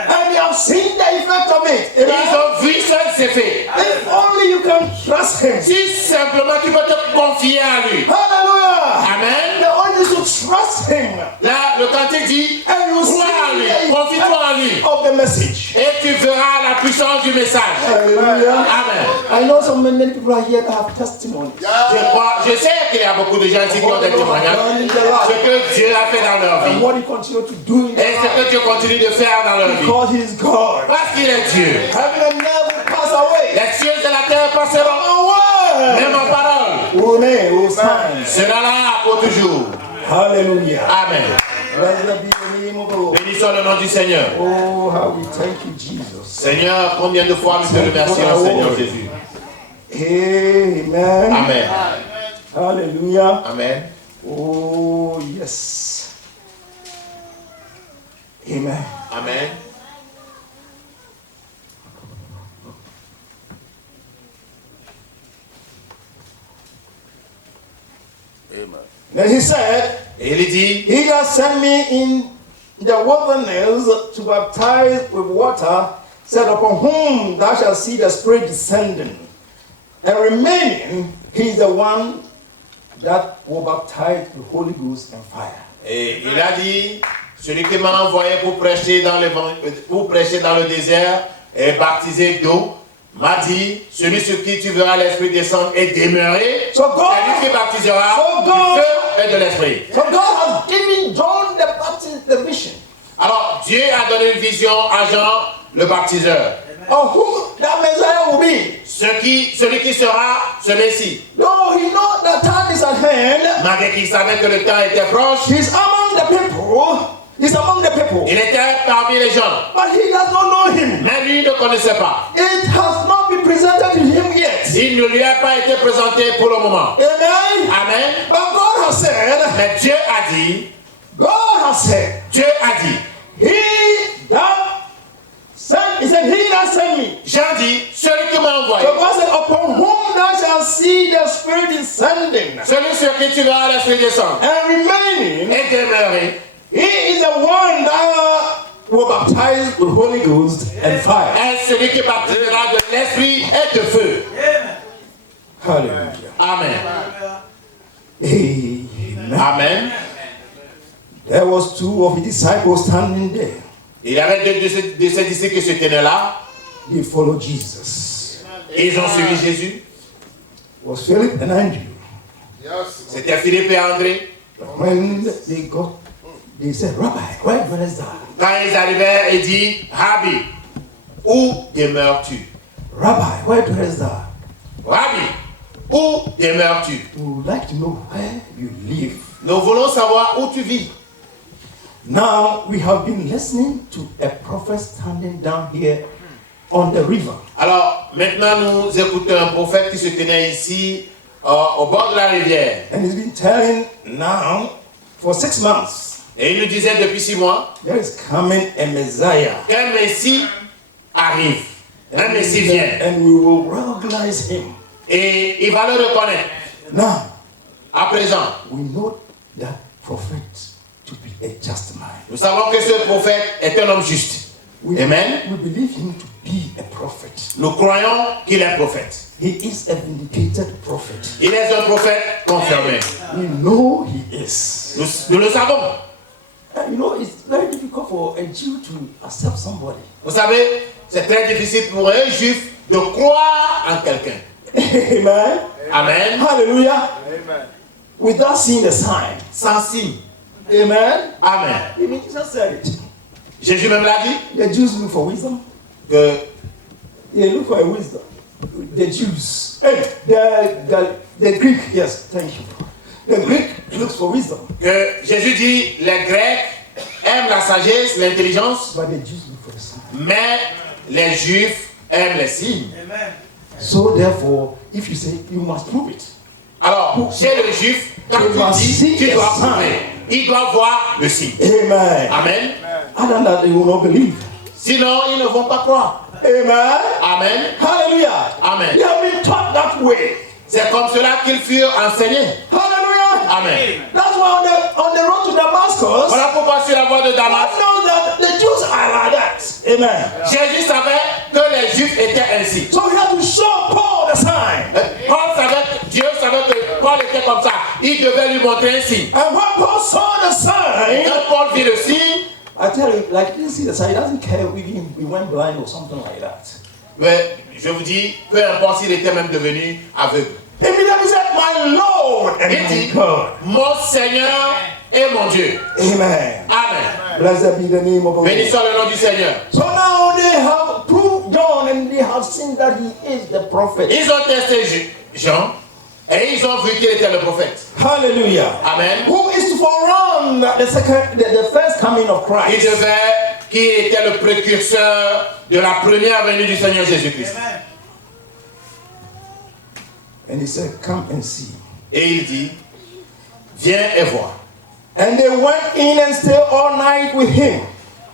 and they have seen the effect of it. ils ont vu ses effets. If only you can trust him. Si simplement tu peux te confier à lui. Hallelujah. Amen. The only to trust him Là, le cantique dit, and you crois en lui, confie-toi en lui, see of the message. et tu verras la puissance du message. Hallelujah. Amen. I know so many people are here that have testimonies. Je sais qu'il y a beaucoup de gens ici qui ont des témoignages. Ce que Dieu a fait dans leur And vie. what he continue to do in Et their ce life. que Dieu continue de faire dans leur vie. Because he is God. Parce qu'il est Dieu. Heaven and earth will pass away. Les cieux et la terre passeront. No word Même en parole will remain, will stand. sera là pour toujours. Hallelujah. Amen. Blessed be the name of the Lord. Bénissons le nom du Seigneur. Oh, how we thank you, Jesus. Seigneur, combien de fois nous te remercions, Seigneur Jésus. Amen. Amen. Hallelujah. Amen. Oh, yes. Amen. Amen. Then he said, Et il dit, He that sent me in the wilderness to baptize with water, said, Upon whom thou shalt see the Spirit descending and remaining, he is the one that will baptize with Holy Ghost and fire. et il a dit, celui qui m'a envoyé pour prêcher dans le désert et baptiser d'eau, m'a dit, celui sur qui tu verras l'Esprit descendre et demeurer, So God- c'est lui qui baptisera So du God- feu et de l'Esprit. So God has given John the Baptist the vision Alors, Dieu a donné une vision à Jean, le baptiseur. of who that Messiah will be. Celui qui sera ce Messie. Though he knows the time is at hand, Malgré qu'il savait que le temps était proche, he's among the people. He's among the people. il était parmi les gens. But he does not know him. Mais lui ne connaissait pas. It has not been presented to him yet. Il ne lui a pas été présenté pour le moment. Amen. Amen. But God has said, Mais Dieu a dit, Dieu a dit, he said, he that sent me. Jean dit, celui qui m'a envoyé, So God said, upon whom thou shalt see the Spirit descending celui sur qui tu verras l'Esprit descendre and remaining, et demeurer, he is the one that will baptize with Holy Ghost and fire. est celui qui baptisera de l'Esprit et de feu. Hallelujah. Amen. Amen. Amen. There was two of his disciples standing there. Il y avait deux de ses disciples qui se tenaient là. They followed Jesus. Et ils ont suivi Jésus. It was Philip and Andrew. C'était Philippe et André. When they got, they said, Rabbi, where dwellest thou? Quand ils arrivèrent, ils disent, Rabbi, où demeures-tu? Rabbi, where dwellest thou? Rabbi, où demeures-tu? We would like to know where you live. Nous voulons savoir où tu vis. Now, we have been listening to a prophet standing down here on the river. Alors, maintenant, nous écoutons un prophète qui se tenait ici, au bord de la rivière. And he's been telling now for 6 months, Et il nous disait depuis 6 mois there is coming a Messiah. qu'un Messie arrive. Un Messie vient. And we will recognize him. Et il va le reconnaître. Now, À présent, we know that prophet to be a just man. nous savons que ce prophète est un homme juste. Amen. We believe him to be a prophet. Nous croyons qu'il est prophète. He is a vindicated prophet. Il est un prophète confirmé. We know he is. Nous le savons. And you know, it's very difficult for a Jew to accept somebody. Vous savez, c'est très difficile pour un juif de croire en quelqu'un. Amen. Amen. Hallelujah. Without seeing the sign. Sans signe. Amen. Amen. Even Jesus said it. Jésus même l'a dit The Jews look for wisdom. que They look for a wisdom. The Jews. Hey, the Greek, yes, thank you. The Greek looks for wisdom. Jésus dit les Grecs aiment la sagesse, l'intelligence, But the Jews look for the sign. mais les Juifs aiment les signes. So therefore, if you say you must prove it. Alors, chez le Juif, quand tu dis, tu dois prouver. Il doit voir le signe. Amen. Amen. Other than that, they will not believe. Sinon, ils ne vont pas croire. Amen. Amen. Hallelujah. Amen. They have been taught that way. C'est comme cela qu'ils furent enseignés. Hallelujah. Amen. That's why on the road to Damascus, Voilà pourquoi sur la voie de I Damas, know that the Jews are like that. Amen. Jésus savait que les Juifs étaient ainsi. So he had to show Paul the sign. Dieu savait que Paul était comme ça. Il devait lui montrer un signe. And when Paul saw the sign, Quand Paul vit le signe, I tell you, like he didn't see the sign, he doesn't care if he went blind or something like that. mais je vous dis, peu importe s'il était même devenu aveugle. Immediately said, my Lord and Il my dit, God. mon Seigneur et mon Dieu. Amen. Amen. Blessed be the name of the Lord. Bénissons le nom du Seigneur. So now they have proved John and they have seen that he is the prophet. Ils ont testé Jean et ils ont vu qu'il était le prophète. Hallelujah. Amen. Who is to forerun the first coming of Christ? Qui était le précurseur de la première venue du Seigneur Jésus-Christ. And he said, come and see. Et il dit, viens et vois. And they went in and stayed all night with him.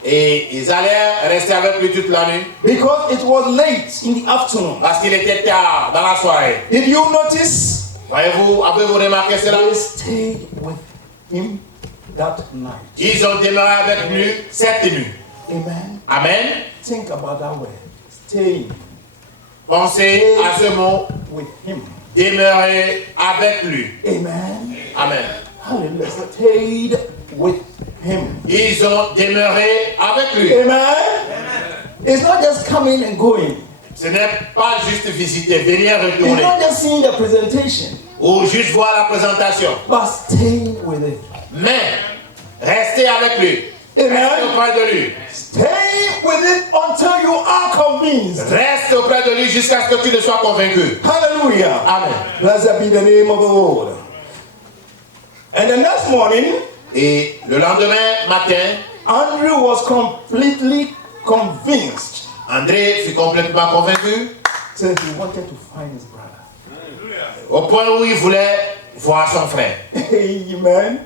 Et ils allèrent rester avec lui toute la nuit. Because it was late in the afternoon. Parce qu'il était tard dans la soirée. Did you notice? Voyez-vous, avez-vous remarqué cela? They stayed with him that night. Ils ont demeuré avec lui cette nuit. Amen. Amen. Think about that word. Staying Pensez à ce mot, with him. demeurer avec lui. Amen. Amen. Hallelujah. Stayed with him. Ils ont demeuré avec lui. Amen. It's not just coming and going. Ce n'est pas juste visiter, venir It's retourner. not just seeing the presentation, Ou juste voir la présentation. but staying with it. Mais, restez avec lui. Restez Amen. auprès de lui. Stay with it until you are convinced. Reste auprès de lui jusqu'à ce que tu ne sois convaincu. Hallelujah. Amen. Blessed be the name of the Lord. And the next morning, Et le lendemain matin, Andrew was completely convinced. André fut complètement convaincu So he wanted to find his brother. au point où il voulait voir son frère. Amen.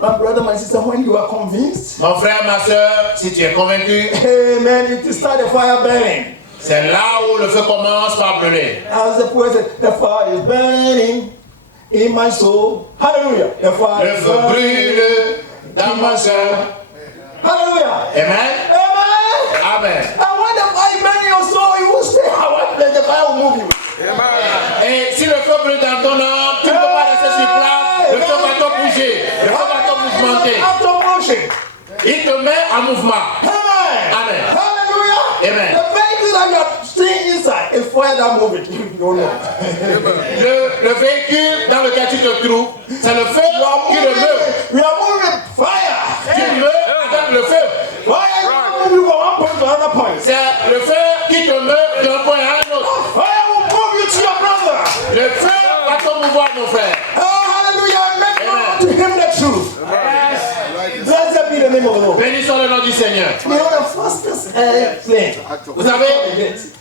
My brother, my sister, when you are convinced, Mon frère, ma soeur, si tu es convaincu, amen, it starts the fire burning. c'est là où le feu commence par brûler. As the poet said, the fire is burning in my soul. Hallelujah. The fire Le is feu burning. brûle dans ma soeur. Hallelujah. Amen. Amen. Amen. And when the fire burns in your soul, you will stay. However, the fire will move you. Et si le feu brûle dans ton âme, tu ne peux pas rester sur place. Le feu va te bouger. Le feu va te mouvementer. After motion. Il te met en mouvement. Amen. Amen. Hallelujah. Amen. The vehicle that you are seeing inside is fire that moves it. You don't know. Le véhicule dans lequel tu te trouves, c'est le feu qui le meut. We are moving fire. Tu meurs avec le feu. Fire is not moving from one point to another point. C'est le feu qui te meut d'un point à un autre. Fire will move you to your brother. Le feu va te mouvoir, mon frère. Oh, hallelujah. Make known Amen. to him the truth. Blessed be the name of the Lord. Bénissons le nom nom du Seigneur. You know, the fastest airplane.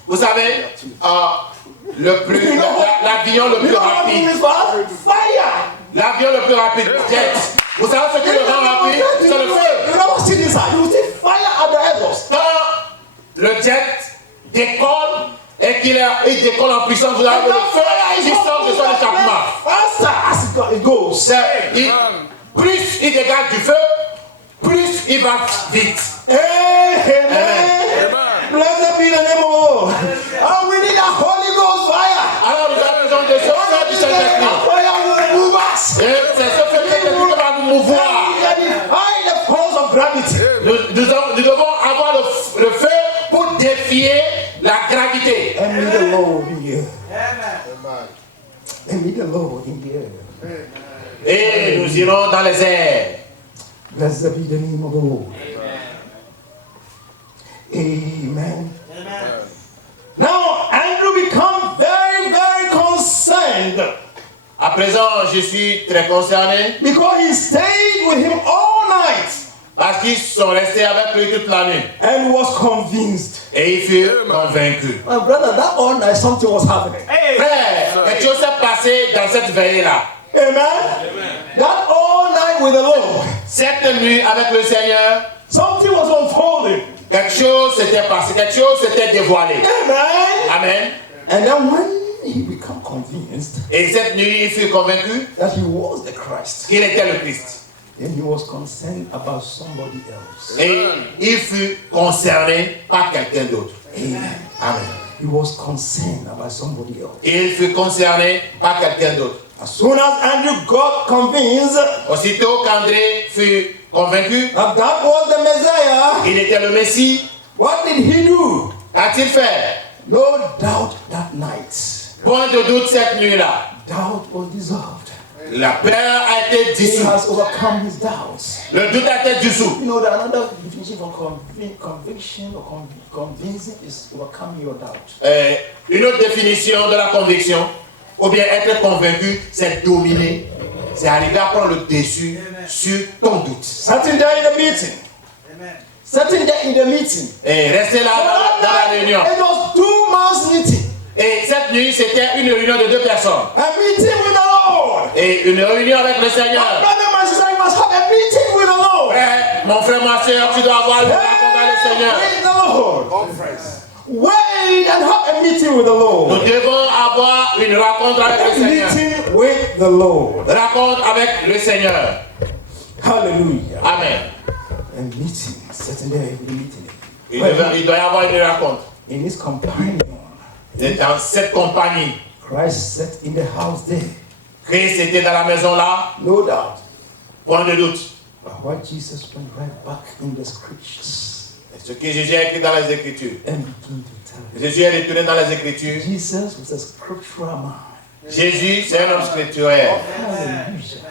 Vous savez, l'avion le plus You know what rapide. means fast? Fire. L'avion le plus rapide, jet. Vous savez ce qui le rend rapide? C'est le You feu. never see this. You see fire at the exhaust. Quand le jet décolle et qu'il décolle en puissance, vous avez le feu qui sort de son échappement. Faster as it goes. Plus il dégage du feu, plus il va vite. Amen. Blessed be the name of the Lord. And we need a Holy Ghost fire. Alors nous avons besoin de ce feu du Saint-Esprit. Fire will move us. Et c'est ce feu qui va nous mouvoir. We can defy the force of gravity. Nous devons avoir le feu pour défier la gravité. And meet the Lord in here. And meet the Lord in here. Et nous irons dans les airs. Blessed be the name of the Lord. Amen. Now Andrew become very, very concerned À présent, je suis très concerné because he stayed with him all night parce qu'ils sont restés avec lui toute la nuit. and was convinced. Et il fut convaincu. My brother, that all night something was happening. Frère, quelque chose s'est passé dans cette veillée-là. Amen. That all night with the Lord, Cette nuit avec le Seigneur, something was unfolding. quelque chose s'était passé, quelque chose s'était dévoilé. Amen. Amen. And then when he became convinced Et cette nuit, il fut convaincu that he was the Christ, qu'il était le Christ. then he was concerned about somebody else. Et il fut concerné par quelqu'un d'autre. Amen. Amen. He was concerned about somebody else. Il fut concerné par quelqu'un d'autre. As soon as Andrew got convinced Aussitôt qu'André fut convaincu, that was the Messiah, il était le Messie, what did he do? qu'a-t-il fait? No doubt that night, Point de doute cette nuit-là. doubt was dissolved. La peur a été He dissoute. has overcome his doubts. Le doute a été dissous. You know, that another definition for conviction or convincing is overcoming your doubt. Une autre définition de la conviction, ou bien être convaincu, c'est dominer. C'est arriver à prendre le dessus sur ton doute. Sitting there in the meeting. Sitting there in the meeting. Et rester là dans la réunion. It was 2 months meeting. Et cette nuit, c'était une réunion de 2 personnes. A meeting with the Lord. Et une réunion avec le My Seigneur. brother, my sister, you must have a meeting with the Lord. Frère, mon frère, ma soeur, tu dois avoir une rencontre avec le Seigneur. With the Lord. Wait and have a meeting with the Nous Lord. devons avoir une rencontre avec le A Seigneur. meeting with the Lord. Rencontre avec le Seigneur. Hallelujah. Amen. A meeting. Sitting there in the meeting. Il doit y avoir une rencontre. In his companion, Et dans cette compagnie, Christ sat in the house there. Christ était dans la maison là, No doubt. point de doute. But why Jesus went right back in the scriptures Et ce que Jésus a écrit dans les Écritures. and began to tell. Jésus est retourné dans les Écritures. Jesus was a scriptural man. Jésus, c'est un homme scripturaire. Hallelujah.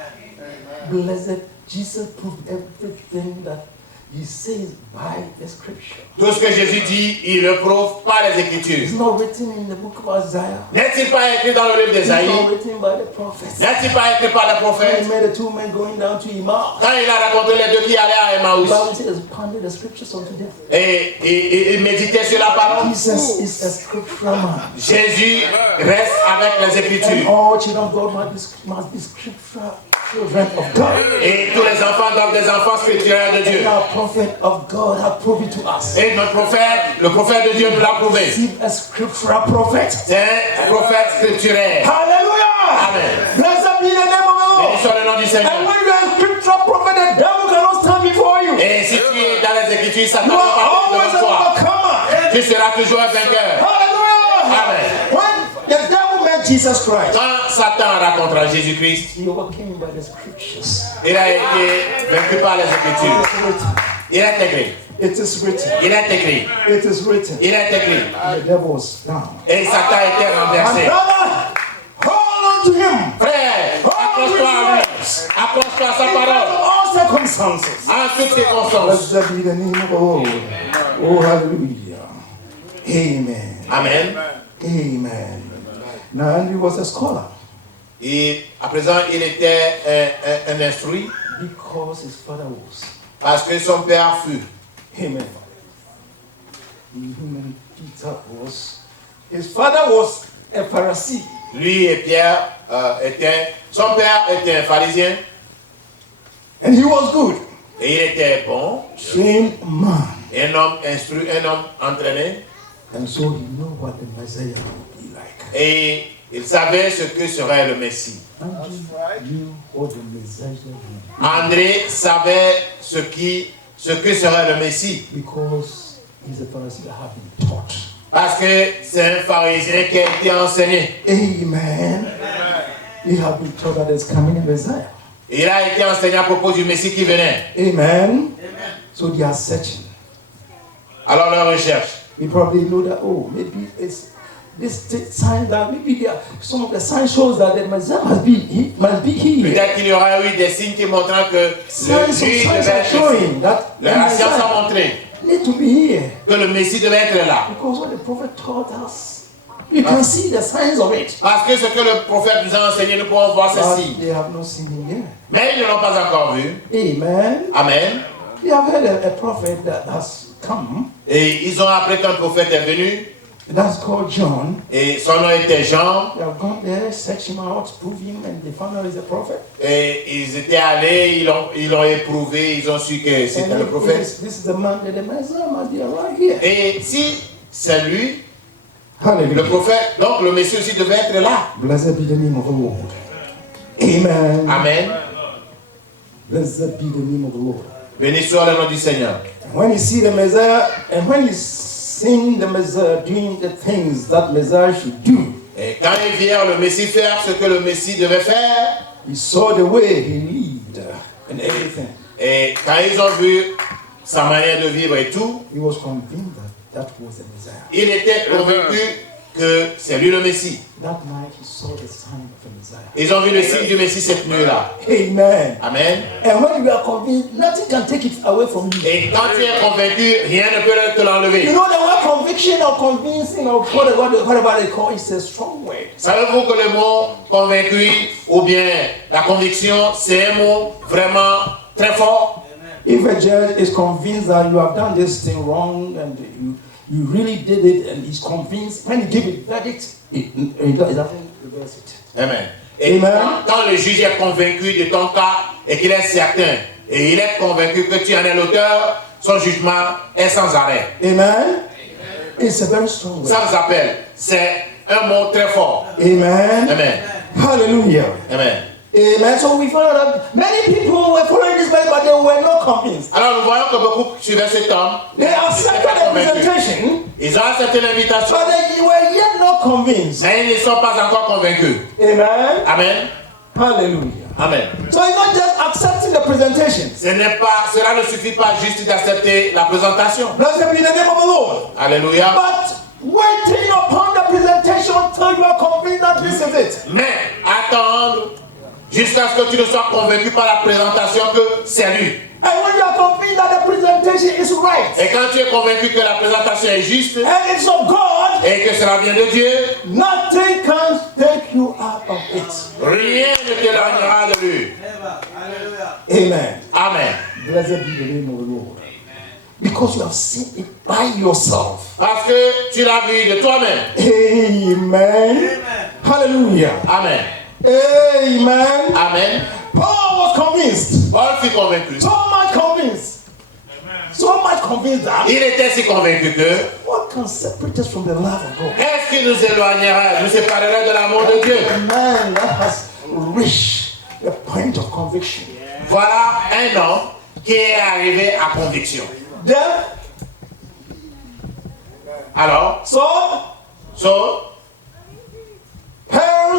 Blessed Jesus proved everything that he says by the scripture. Tout ce que Jésus dit, il le prouve par les Écritures. It's not written in the book of Isaiah. N'est-il pas écrit dans le livre It's d'Ésaïe? not written by the prophets. N'est-il pas écrit par les He prophètes? made the 2 men going down to Emmaus. Quand il a rencontré les deux qui allaient à The Emmaüs Bible says, pondered the scriptures unto them. et il méditait sur la parole, Jesus is a scriptural man. Jésus reste avec les And Écritures. all children of God must be scriptural children of God. Et tous les enfants doivent des enfants scripturaires de Dieu. And our prophet of God have proved it to us. Et notre prophète, le prophète de Dieu nous l'a prouvé. Receive a scriptural prophet. C'est un prophète scripturaire. Hallelujah! Amen. Blessed be the name of the Béni Lord. soit le nom du And Seigneur. when you are a scriptural prophet, the devil cannot stand before you. Et si tu es dans les Écritures, Satan You ne are va pas always devant an toi. overcomer. Tu seras toujours un vainqueur. Hallelujah! Amen. When the devil met Jesus Christ, Quand Satan rencontra Jésus-Christ, he overcame by the scriptures. il a été vaincu par les Écritures. It is written. Il est écrit. It is written. Il est écrit. It is written. Il est écrit. And the devil was down. Et Satan était And renversé. brother, hold on to him. Frère, accroche-toi à lui. Accroche-toi à sa parole. All circumstances. En toutes circonstances. Blessed be the name of the Lord. Oh, hallelujah. Amen. Amen. Amen. Now, Andrew was a scholar Et à présent, il était un instruit because his father was. parce que son père fut. Amen. Human Peter was. His father was a Pharisee. Lui et Pierre son père était un pharisien And he was good. et il était bon, Trained man. un homme instruit, un homme entraîné And so he knew what the Messiah would be like. et il savait ce que serait le Messie. Andrew knew what the Messiah would be André savait ce que serait le Messie because he's a Pharisee that had been taught. parce que c'est un pharisien qui a été enseigné. Amen. He had been taught that there's coming a Messiah. Il a été enseigné à propos du Messie qui venait. Amen. So they are searching. Alors leur recherche. You probably know that, oh, maybe it's this sign that maybe there, some of the signs shows that the Messiah must be here. Peut-être qu'il y aura eu des signes qui montrant que le Signs Jésus devait are être ici. showing that the La science a Messiah montré need to be here. que le Messie devait être là. Because what the prophet taught us, we can see the signs of it. Parce que ce que le prophète nous a enseigné, nous pouvons voir ces But signes. they have not seen him yet. Mais ils ne l'ont pas encore vu. Amen. Amen. They have heard a prophet that has come. Et ils ont appris qu'un prophète est venu. That's called John. Et son nom était Jean. They have gone there, searched him out, proved him, and they found out he's a prophet. Et ils étaient allés, ils l'ont éprouvé, ils ont su que c'était And le prophète. this is the man that the Messiah must be right here. Et si c'est lui, le Hallelujah. prophète, donc le Messie aussi devait être là. Blessed be the name of the Lord. Amen. Amen. Blessed be the name of the Lord. Béni soit le nom du Seigneur. When you see the Messiah, and when you sing the Messiah doing the things that Messiah should do, Et quand ils virent le Messie faire ce que le Messie devait faire, he saw the way he lived and everything. et quand ils ont vu sa manière de vivre et tout, He was convinced that was the Messiah. il était convaincu que c'est lui le Messie. That night he saw the sign of the Messiah. Ils ont vu le signe du Messie cette nuit-là. Amen. Amen. And when you are convinced, nothing can take it away from you. Et quand tu es convaincu, rien ne peut te l'enlever. You know the word conviction or convincing or whatever they call it, it's a strong word. Savez-vous que le mot convaincu ou bien la conviction, c'est un mot vraiment très fort? If a judge is convinced that you have done this thing wrong and you really did it and he's convinced, when he gives it verdict, it doesn't reverse it. Amen. Et Amen. quand le juge est convaincu de ton cas et qu'il est certain et il est convaincu que tu en es l'auteur, son jugement est sans arrêt. Amen. It's a very strong word. Sans appel. C'est un mot très fort. Amen. Amen. Hallelujah. Amen. Amen. So we found out that many people were following this man, but they were not convinced. Alors nous voyons que beaucoup suivaient cet homme. They accepted the presentation, Ils ont accepté l'invitation, but they were yet not convinced. mais ils ne sont pas encore convaincus. Amen. Amen. Hallelujah. Amen. So it's not just accepting the presentation. Cela ne suffit pas juste d'accepter la présentation. Blessed be the name of the Lord. Alléluia. But waiting upon the presentation till you are convinced that this is it. Mais attendre jusqu'à ce que tu ne sois convaincu par la présentation que c'est lui. And when you are convinced that the presentation is right Et quand tu es convaincu que la présentation est juste and it's of God, et que cela vient de Dieu, nothing can take you out of it. rien ne t'éloignera de lui. Amen. Amen. Blessed be the name of the Lord. Because you have seen it by yourself. Parce que tu l'as vu de toi-même. Amen. Hallelujah. Amen. Amen. Amen. Paul was convinced. Paul fut convaincu. So much convinced. So much convinced that Il était si convaincu que what can separate us from the love of God? qu'est-ce qui nous éloignera, nous séparerait de l'amour de Dieu? A man that has reached the point of conviction. Voilà un homme qui est arrivé à conviction. Then, Alors, pearls,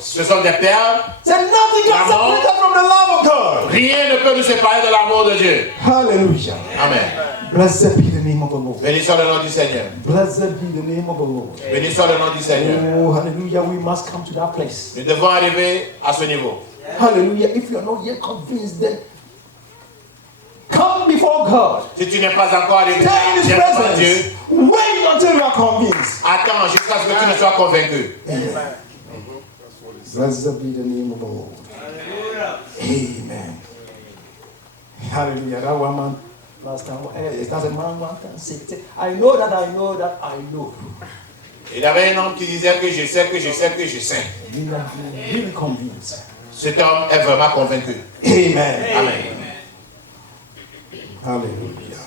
ce sont des perles. said nothing can L'amour. separate us from the love of God. Rien ne peut nous séparer de l'amour de Dieu. Hallelujah. Amen. Blessed be the name of the Lord. Béni soit le nom du Seigneur. Blessed be the name of the Lord. Béni soit le nom du Seigneur. Oh, hallelujah. We must come to that place. Nous devons arriver à ce niveau. Hallelujah. If you are not yet convinced, then come before God. Si tu n'es pas encore arrivé Stay in His viens devant Dieu, presence. Wait until you are convinced. attends jusqu'à ce que tu ne sois convaincu. Blessed be the name of the Lord. Amen. Hallelujah. That woman Last time, it doesn't matter one time. Say, I know that I know that I know. Il y avait un homme qui disait que je sais, que je sais, que je sais. You are really convinced. Cet homme est vraiment convaincu. Amen. Amen. Hallelujah.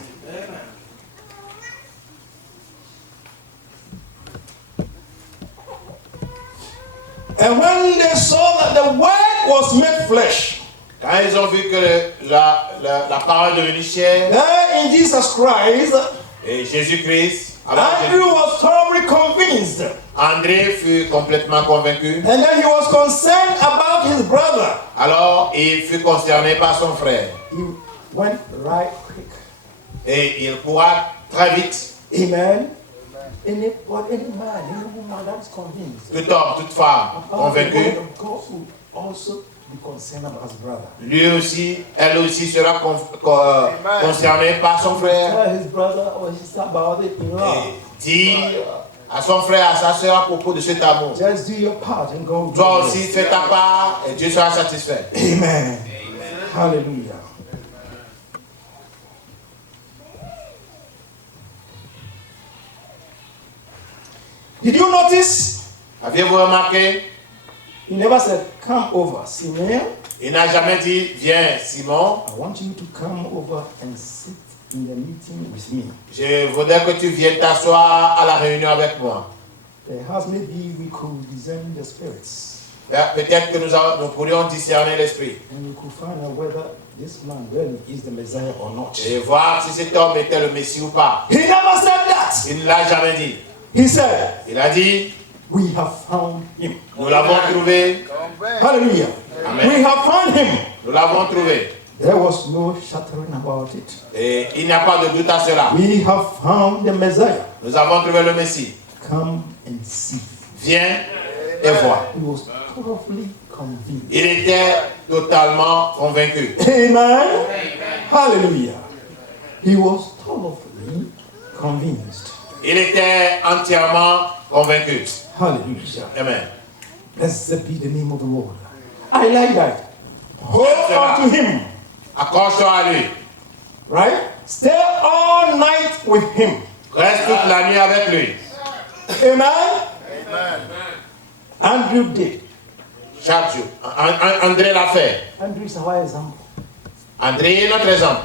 And when they saw that the word was made flesh, Quand ils ont vu que la parole devenue chair, there in Jesus Christ, et Jésus-Christ, Andrew was thoroughly convinced. André fut complètement convaincu. And then he was concerned about his brother. Alors, il fut concerné par son frère. He went right quick. Et il courra très vite. Amen. Any man, any woman that's convinced Tout homme, toute femme, about the convaincu. word of God will also be concerned about his brother. Lui aussi, elle aussi sera concernée par son frère. Tell his brother or his sister about it in Et love. dit à son frère, à sa soeur à propos de cet amour. Just do your part and go. Toi aussi, fais ta part et Dieu sera satisfait. Amen. Hallelujah. Did you notice? Aviez-vous remarqué? He never said, "Come over, Simeon. Il n'a jamais dit, viens Simon, I want you to come over and sit in the meeting with me." je voudrais que tu viennes t'asseoir à la réunion avec moi. Perhaps maybe we could discern the spirits Peut-être que nous pourrions discerner l'esprit and we could find out whether this man really is the Messiah or not. et voir si cet homme était le Messie ou pas. He never said that. Il ne l'a jamais dit. He said, Il a dit, "We have found him." nous l'avons trouvé, Hallelujah. Amen. We have found him. nous l'avons trouvé. There was no shattering about it. Et il n'y a pas de doute à cela. We have found the Messiah. Nous avons trouvé le Messie. Come and see. Viens et vois. He was thoroughly convinced. Il était totalement convaincu. Amen. Hallelujah. He was thoroughly convinced. Il était entièrement convaincu. Hallelujah. Amen. Blessed be the name of the Lord. I like that. Hold on to him. Accroche-toi à lui. Right? Stay all night with him. Reste toute la nuit avec lui. Amen. Andrew did. Chaque jour. André l'a fait. Andrew is our example. André est notre exemple.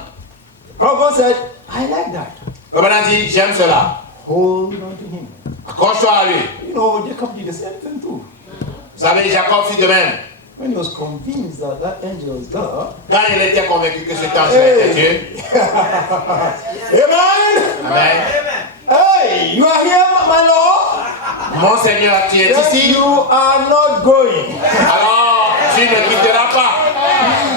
Prophet said, I like that. Comme on a dit, j'aime cela. Hold on to him. Accroche-toi à lui. You know, Jacob did the same thing too. Vous savez, Jacob fit de même. When he was convinced that that angel is God. Quand il était convaincu que cet ange était Dieu. Amen. Amen. Hey, you are here, my Lord. Mon Seigneur, tu es Yes, ici. you are not going. Alors, tu ne quitteras pas.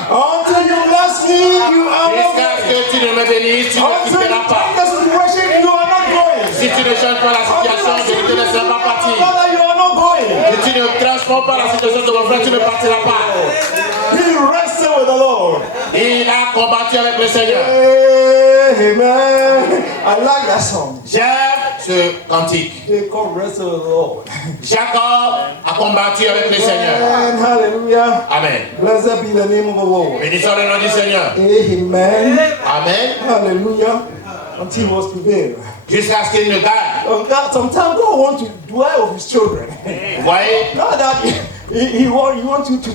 Until you bless me, you are not Jusqu'à ce going. que tu ne me bénisses, tu ne Until you quitteras pas. change the situation, you are not going. Si tu ne changes pas la situation, je ne te laisserai pas partir. Father, you are not going. Si tu ne transformes pas la situation de mon frère, tu ne partiras pas. He wrestled with the Lord. Il a combattu avec le Seigneur. Amen. I like that song. J'aime ce cantique. Jacob wrestled with the Lord. Jacob a combattu avec le Seigneur. And hallelujah. Amen. Blessed be the name of the Lord. Bénissons le nom du Seigneur. Amen. Amen. Hallelujah. Until he was prevailed. Jusqu'à ce qu'il ne gagne. Sometimes God wants to dwell with his children. Vous voyez, Not that he wants you to.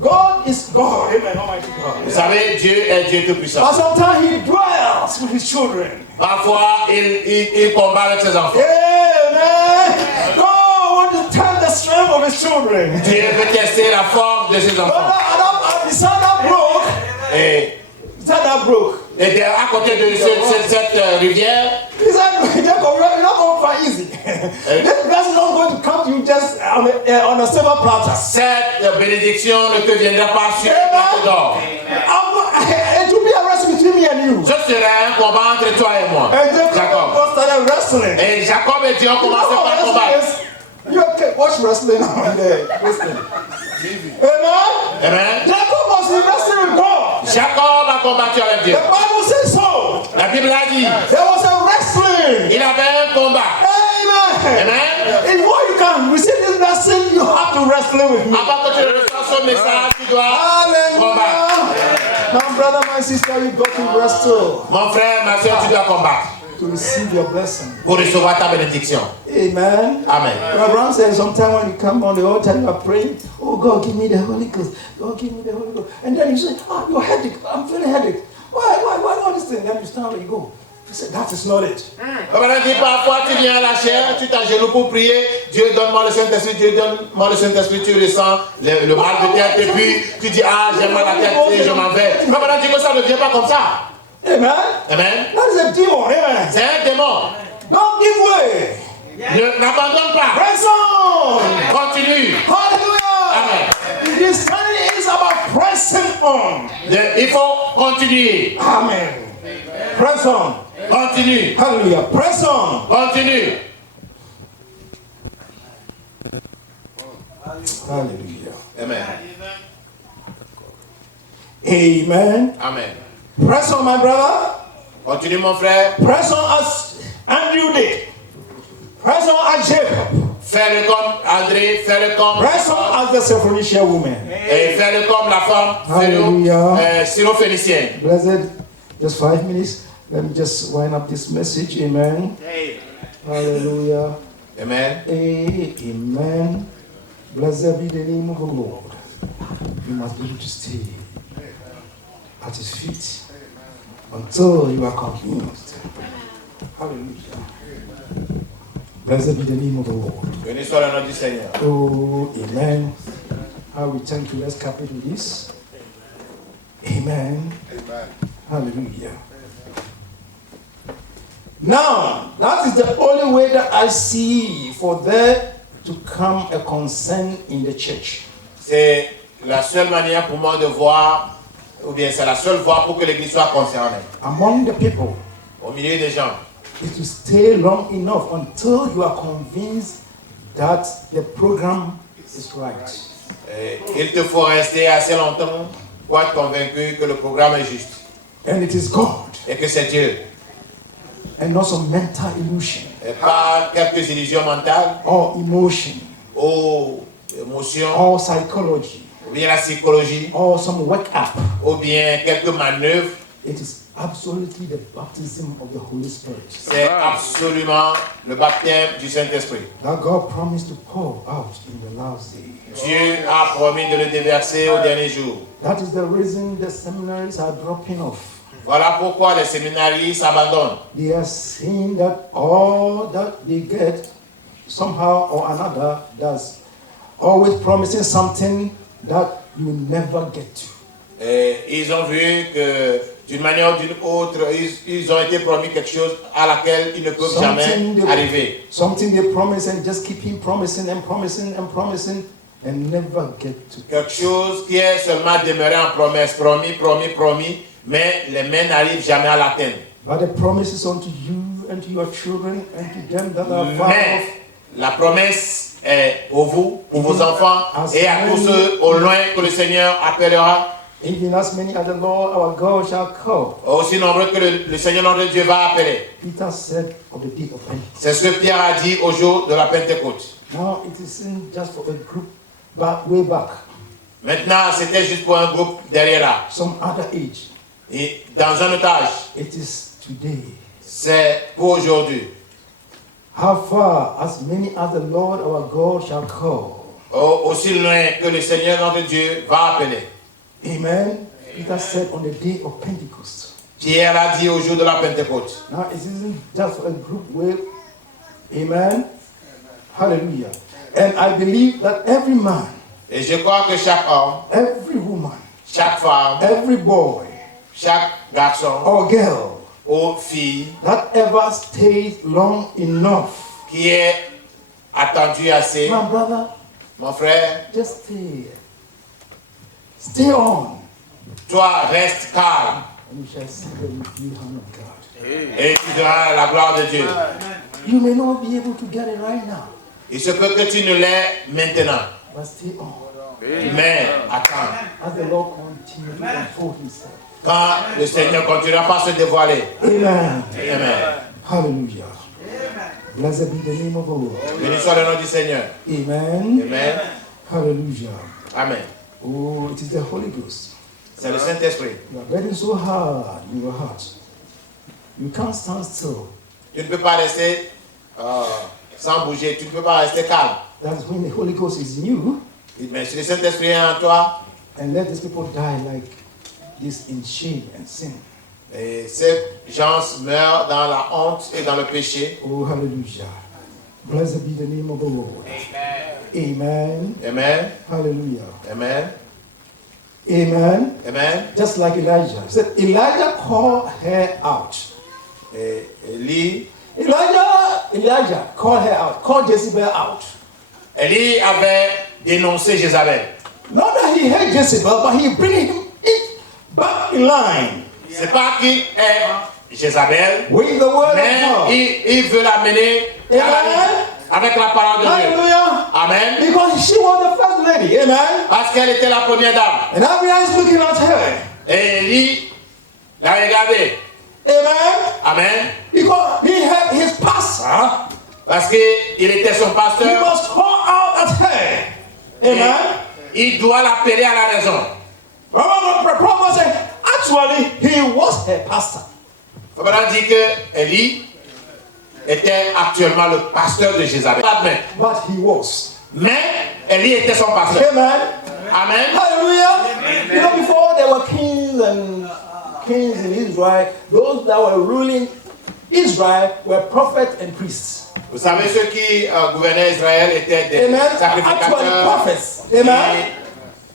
God is God. Amen. Almighty God. vous savez, Dieu est Dieu Tout-Puissant. But sometimes he dwells with his children. Parfois, il combat avec ses enfants. Amen. God wants to test the strength of his children. Dieu veut tester la force de ses But enfants. the son that broke, Et à côté de cette rivière, he said, Jacob, you're not going to find easy. This blessing is not going to come to you just on a silver platter. cette bénédiction ne te viendra pas sur un plateau d'or. It will be a wrestle between me and you. Ce sera un combat entre toi et moi. And Jacob Jacob. started wrestling. Et Jacob et Dieu ont You know commencé how par wrestling combattre. is? You can watch wrestling on there. Wrestling. Amen. Amen. Jacob was wrestling with God. Jacob a combattu avec Dieu. The Bible says so. La Bible a dit, There was a wrestling. il avait un combat. Amen. Amen. If what you can receive this blessing, you have to wrestle with me. Avant que tu reçoives ce message, tu dois combattre. Hallelujah. My brother, my sister, you got to wrestle Mon frère, ma soeur, tu dois combattre to receive your blessing. pour recevoir ta bénédiction. Amen. Amen. My brother says sometimes when you come on the altar, you are praying, oh God, give me the Holy Ghost. God, give me the Holy Ghost. And then you say, oh, you're headache. I'm feeling headache. Why all this thing? Then you stand and you go. You say, that is not it. Parfois, tu viens à la chair, tu t'agenouilles pour prier. Dieu donne-moi le Saint-Esprit, Dieu donne-moi le Saint-Esprit. Tu ressens le mal de tête et puis tu dis, ah, j'ai mal à la tête et je m'en vais. Mais maintenant, dis que ça ne vient pas comme ça. Amen. Amen. That is a demon. Amen. C'est un démon. Don't give way. N'abandonne pas. Press on. Continue. Hallelujah. Amen. This study is about pressing on. Il faut continuer. Amen. Press on. Continue. Hallelujah. Press on. Continue. Hallelujah. Amen. Amen. Amen. Press on, my brother. Continue, mon frère. Press on as Andrew did. Press on as Jacob. Fais-le comme André, fais-le comme... Press on as the Syrophoenician woman. Et fais-le comme la femme Hallelujah. syrophénicienne. Blessed, just 5 minutes. Let me just wind up this message. Amen. Hallelujah. Amen. Amen. Blessed be the name of the Lord. You must be able to stay at his feet until you are convinced. Hallelujah. Blessed be the name of the Lord. Béni soit le nom du Seigneur. Oh, amen. How we thank you. Let's cap it with this. Amen. Hallelujah. Now, that is the only way that I see for there to come a concern in the church. C'est la seule manière pour moi de voir, ou bien c'est la seule voie pour que l'Église soit concernée. Among the people, Au milieu des gens. is to stay long enough until you are convinced that the program is right. Il te faut rester assez longtemps pour être convaincu que le programme est juste. And it is God Et que c'est Dieu. and not some mental illusion Et pas quelques illusions mentales or emotion ou émotions, or psychology ou bien la psychologie, or some work up. ou bien quelques manœuvres. It is absolutely the baptism of the Holy Spirit C'est absolument le baptême du Saint-Esprit. that God promised to pour out in the last day. Dieu a promis de le déverser au dernier jour. That is the reason the seminaries are dropping off. Voilà pourquoi les séminaristes abandonnent. They are saying that all that they get somehow or another does always promising something that you will never get to. Et ils ont vu que d'une manière ou d'une autre, ils ont été promis quelque chose à laquelle ils ne peuvent jamais arriver. Something they promise and just keep him promising and promising and promising and never get to. Quelque chose qui est seulement demeuré en promesse, promis, promis, promis, mais les mains n'arrivent jamais à l'atteindre. But the promises unto you and to your children and to them that are far Mais off. la promesse est pour vous, pour vos enfants et à tous ceux au loin que le Seigneur appellera, Even as many as the Lord our God shall call. aussi nombreux que le Seigneur notre Dieu va appeler. Peter said of the day of Pentecost. C'est ce que Pierre a dit au jour de la Pentecôte. Now it isn't just for a group back way back, Maintenant, c'était juste pour un groupe derrière là. some other age. Et dans un autre âge, It is today. c'est pour aujourd'hui. How far as many as the Lord our God shall call. Aussi loin que le Seigneur notre Dieu va appeler. Amen. Peter said on the day of Pentecost. Pierre a dit au jour de la Pentecôte. Now it isn't just for a group way. Amen. Hallelujah. And I believe that every man, Et je crois que chaque homme, every woman, chaque femme, every boy chaque garçon or girl ou fille that ever stays long enough, qui est attendu assez, my brother, mon frère, just stay. Stay on, toi reste calme and you shall see the revealed hand of God. et tu verras la gloire de Dieu. You may not be able to get it right now, Il se peut que tu ne l'aies maintenant, but stay on. mais attends. As the Lord continues to unfold himself. Quand le Seigneur continuera par se dévoiler. Amen. Amen. Hallelujah. Blessed be the name of the Lord. Béni soit le nom du Seigneur. Amen. Amen. Hallelujah. Amen. Oh, it is the Holy Ghost C'est le Saint-Esprit. You are breathing so hard in your heart. You can't stand still. Tu ne peux pas rester sans bouger. Tu ne peux pas rester calme. That's when the Holy Ghost is in you, Mais si le Saint-Esprit est en toi, and let these people die like this in shame and sin. et ces gens meurent dans la honte et dans le péché. Oh, hallelujah. Blessed be the name of the Lord. Amen. Amen. Hallelujah. Amen. Amen. Amen. Just like Elijah. He said, Elijah called her out. Et Élie Elijah called her out, called Jezebel out. Élie avait dénoncé Jézabel. Not that he hated Jezebel, but he bring him back in line C'est pas qu'il est Jézabel, with the word mais of God. il veut l'amener à la vie avec la parole de Dieu. Hallelujah. Amen. Because she was the first lady. Amen. Parce qu'elle était la première dame. And everyone is looking at her. Et Élie l'a regardée. Amen. Amen. Because he had his pastor. Parce qu'il était son He pasteur. must call out at her. Amen. Il doit l'appeler à la raison. Prophet said, actually, he was her pastor. Il faut dire que Élie était actuellement le pasteur de Jézabel. But he was. Mais Élie était son pasteur. Amen. Amen. Hallelujah. You know, before there were kings in Israel, those that were ruling Israel were prophets and priests. Vous savez, ceux qui gouvernaient Israël étaient des Amen. Actually, sacrificateurs prophets. Amen.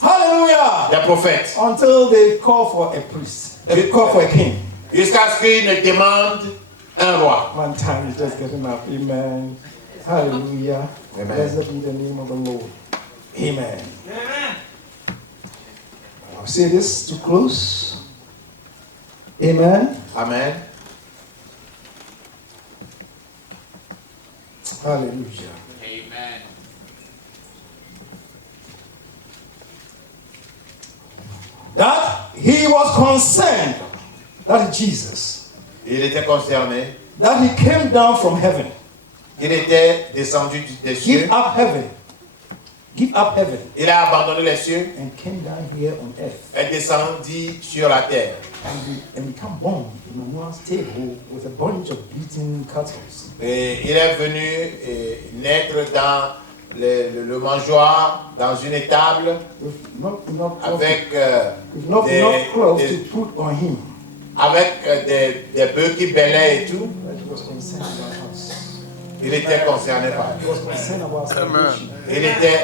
Hallelujah. et des prophètes. Until they call for a priest. They call for a king. Jusqu'à ce qu'ils ne demandent un roi. One time is just getting up. Amen. Hallelujah. Amen. Blessed be the name of the Lord. Amen. I'll say this to close. Amen. Amen. Hallelujah. Amen. That he was concerned, that is Jesus, Il était concerné. that he came down from heaven. Il était descendu des cieux. Give up heaven. Give up heaven. Il a abandonné les cieux And came down here on earth. et descendit sur la terre. And become born in a man's table with a bunch of beaten cattle. Et il est venu naître dans le mangeoir, dans une étable, With not enough clothes, avec with not enough clothes to put on him. des bœufs qui bêlaient et tout. But he was concerned about us. Il était concerné par He nous. was concerned about salvation.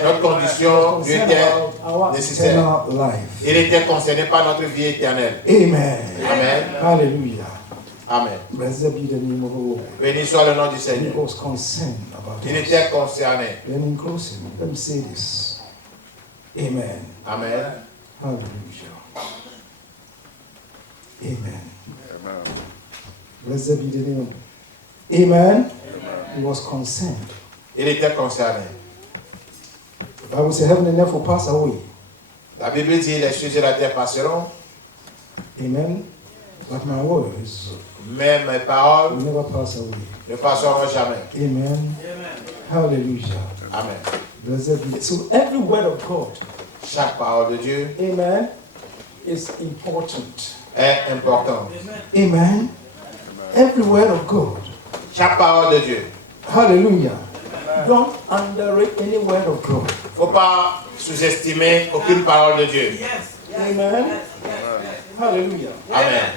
Notre condition lui Concerned était about our nécessaire. eternal life. Il était concerné par notre vie éternelle. Amen. Amen. Hallelujah. Amen. Blessed be the name of the Lord. Béni soit le nom du He Seigneur. was concerned about Il us. était concerné. Then in closing, let me say this. Amen. Amen. Hallelujah. Amen. Blessed be the name of Amen. He was concerned. Il était concerné. The Bible says heaven and earth will pass away. La Bible dit les cieux et la terre passeront, Amen. But my words mais mes paroles will never pass away. ne passeront jamais. Amen. Hallelujah. Amen. Blessed be. So every word of God, Chaque parole de Dieu amen, is important. est importante. Amen. Every word of God. Chaque parole de Dieu. Hallelujah. Don't underrate any word of God. Il ne faut pas sous-estimer aucune parole de Dieu. Amen. Hallelujah. Amen.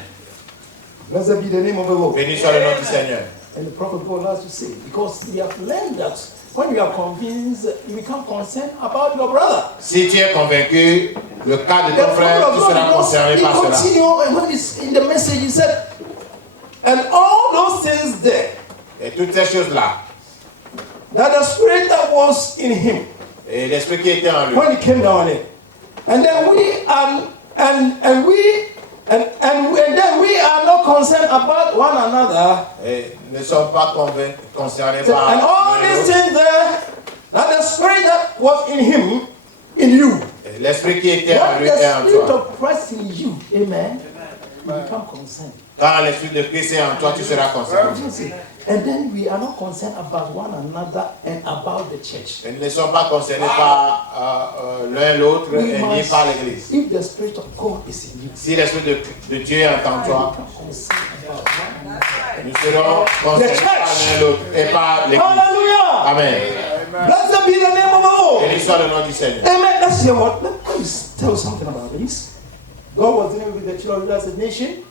Blessed be the name of the Lord. Béni soit le nom du Seigneur. And the prophet Paul has to say, because we have learned that when you are convinced, you become concerned about your brother. Si tu es convaincu, le cas de The ton frère, prophet tu of seras God, concerné he par cela. continued, and when he's in the message, he said, and all those things there, Et toutes ces choses-là, that the spirit that was in him, et l'esprit qui était en lui, when he came down there, and then we are not concerned about one another. et ne sont pas concernés And par all l'un et these l'autre. things there, that the spirit that was in him, in you, Et l'esprit qui était en when lui the est en spirit toi. of Christ in you, amen, you become concerned. Quand l'esprit de Christ est en toi, tu seras concerné. You see, And then we are not concerned about one another and about the church. Et nous ne sommes pas concernés par l'un l'autre We et ni must- par l'Église. if the Spirit of God is in you, Si l'Esprit de Dieu est en we toi, can concern about one another. nous serons concernés par l'un l'autre et par l'Église. Hallelujah! Amen. Blessed be the name of the Lord. Béni soit le nom du Seigneur. Amen. Let's hear what. Let me tell you something about this. God was dealing with the children as a nation,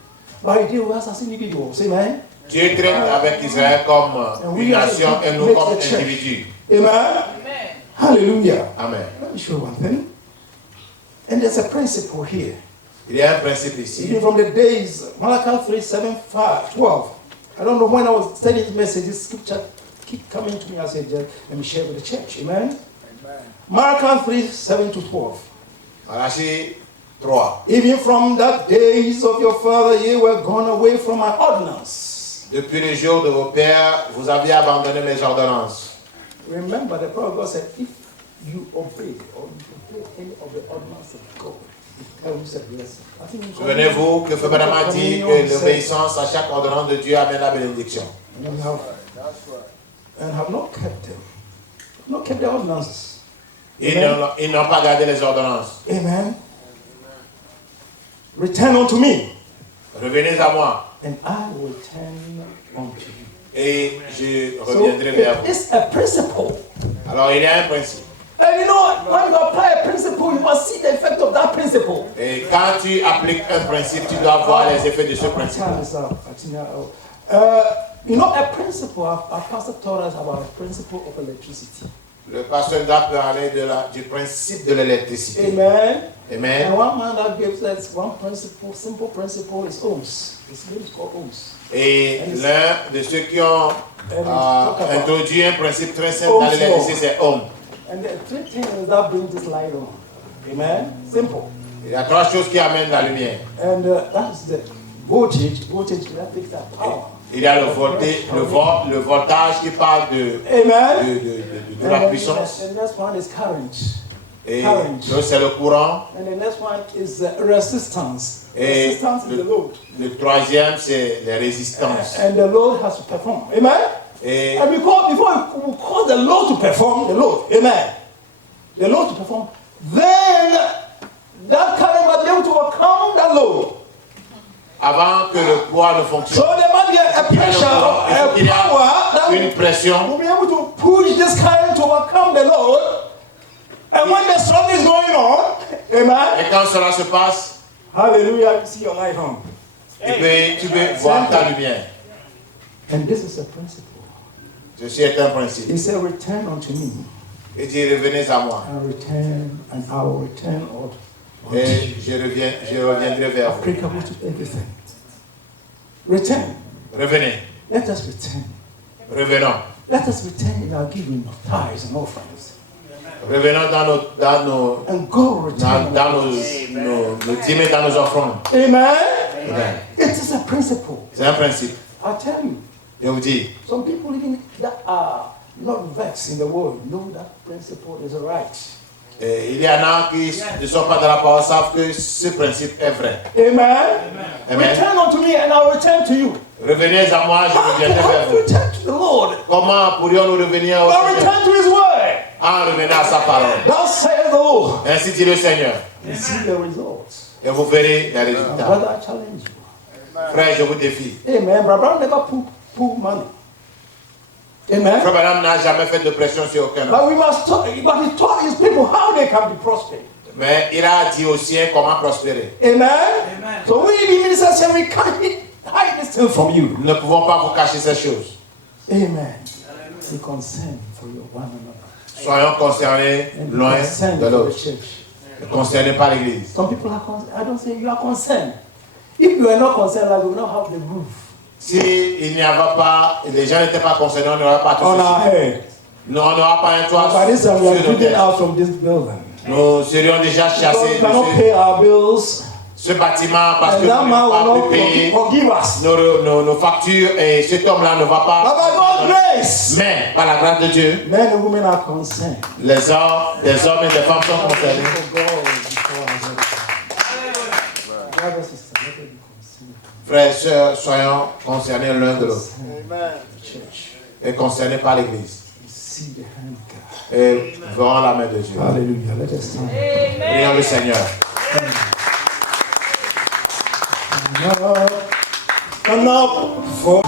but He deals with us as individuals. Amen. Dieu traite avec Israël comme une nation et nous comme individus. Amen. Hallelujah. Amen. Let me show you one thing. And there's a principle here. Il y a un principe ici. Even from the days, Malachi 3, 7, 5, 12. I don't know when I was studying this message, this scripture keep coming to me. I said, just let me share with the church. Amen. Malachi 3, 7 to 12. Malachie 3. Even from the days of your father, ye were gone away from my ordinance. Depuis le jour de vos pères, vous aviez abandonné mes ordonnances. Remember, the prophet God said, if you obey or you obey any of the ordinances of God, it comes a blessing. I think it's Souvenez-vous que Frère Branham a dit que l'obéissance à chaque ordonnance de Dieu amène la bénédiction. And have not kept them. Not kept the ordinances. Ils n'ont pas gardé les ordonnances. Amen. Return unto me, Revenez à moi and I will turn unto you. et je So reviendrai vers vous. it's a principle. Alors il y a un principe. And you know, when you apply a principle, you must see the effect of that principle. Et quand tu appliques un principe, tu dois voir les effets de ce principe. Time is up. I think you know, a principle, our pastor taught us about a principle of electricity. Le pasteur doit parler du principe de l'électricité. Amen. And Amen. one man that gives us one principle, simple principle, is ohms. His name is called ohms. Et l'un de ceux qui ont introduit un principe très simple dans l'électricité, c'est Ohm. And the three things that bring this light on. Amen. Simple. Il y a trois choses qui amènent la lumière. And that is the voltage. Voltage that takes that power. Il y a le voltage qui parle de Amen. la puissance. And the next one is current. Et l'autre, c'est le courant. And the next one is resistance. Et Resistance is the load. le troisième, c'est les résistances. And the load has to perform. Amen. Et And before we cause the load to perform, the load. Amen. The load to perform. Then that current must be able to overcome that load. avant que le poids ne So fonctionne, there must be a pressure, a il y power a that une pression. will be able to push this current to overcome the load. And when the storm is going on, amen. Et quand cela se passe, Hallelujah, you see your light on. tu peux voir ta lumière. And this is a principle. Ceci est un principe. He said, return unto me, Et dit, revenez à moi. and I will return unto Et you. je reviendrai vers vous. Applicable to everything. Return. Revenez. Let us return. Revenons. Let us return in our giving of tithes and offerings. Revenons dans nos And God will return. nos dîmes et dans nos offrandes. Amen. Amen. It is a principle. C'est un principe. I tell you, Je vous dis, some people even that are not vexed in the world know that principle is right. il y en a qui ne sont pas dans la parole, savent que ce principe est vrai. Amen. Amen. Return unto me and I will return to you. Revenez à moi, je reviendrai How vers to vous. return to the Lord? Comment pourrions-nous revenir au But Seigneur return to his word. en revenant à sa parole? Thus saith the Lord. Ainsi dit le Seigneur. And see the results. Et vous verrez les résultats. Brother, I challenge you. Frère, je vous défie. Amen. Brother never pull money. Amen. Frère Branham n'a jamais fait de pression sur aucun homme. But we must talk, but he taught his people how they can be prospered. Mais il a dit aux siens comment prospérer. Amen. So we the ministers say we can't hide this thing from you. Nous ne pouvons pas vous cacher ces choses. Amen. Be concerned for your one another. Soyons concernés And be loin concerned de for the l'autre. church. Concernés par l'Église. Some people are concerned. I don't say you are concerned. If you are not concerned, like we will not have the roof Si il n'y avait pas, les gens n'étaient pas concernés, on n'aurait pas tout on our ceci. head. Nous, on n'aura pas un toit By this time, we sur are nos driven têtes. out from this building. Nous serions déjà Because chassés we de cannot pay our bills, ce bâtiment parce que and that nous man n'avons pas will pu payer not forgive us. nos factures et cet homme-là ne va But by pas. God's grace, Mais par la grâce de Dieu, men and women are concerned. les hommes et les femmes sont concernés. For God before us. Brothers and sisters, let us be concerned. frères et sœurs, soyons concernés l'un de l'autre. Et concernés par l'Église. See the hand of God. Et verrons la main de Dieu. Hallelujah. Let us stand. Prions le Seigneur. Stand up for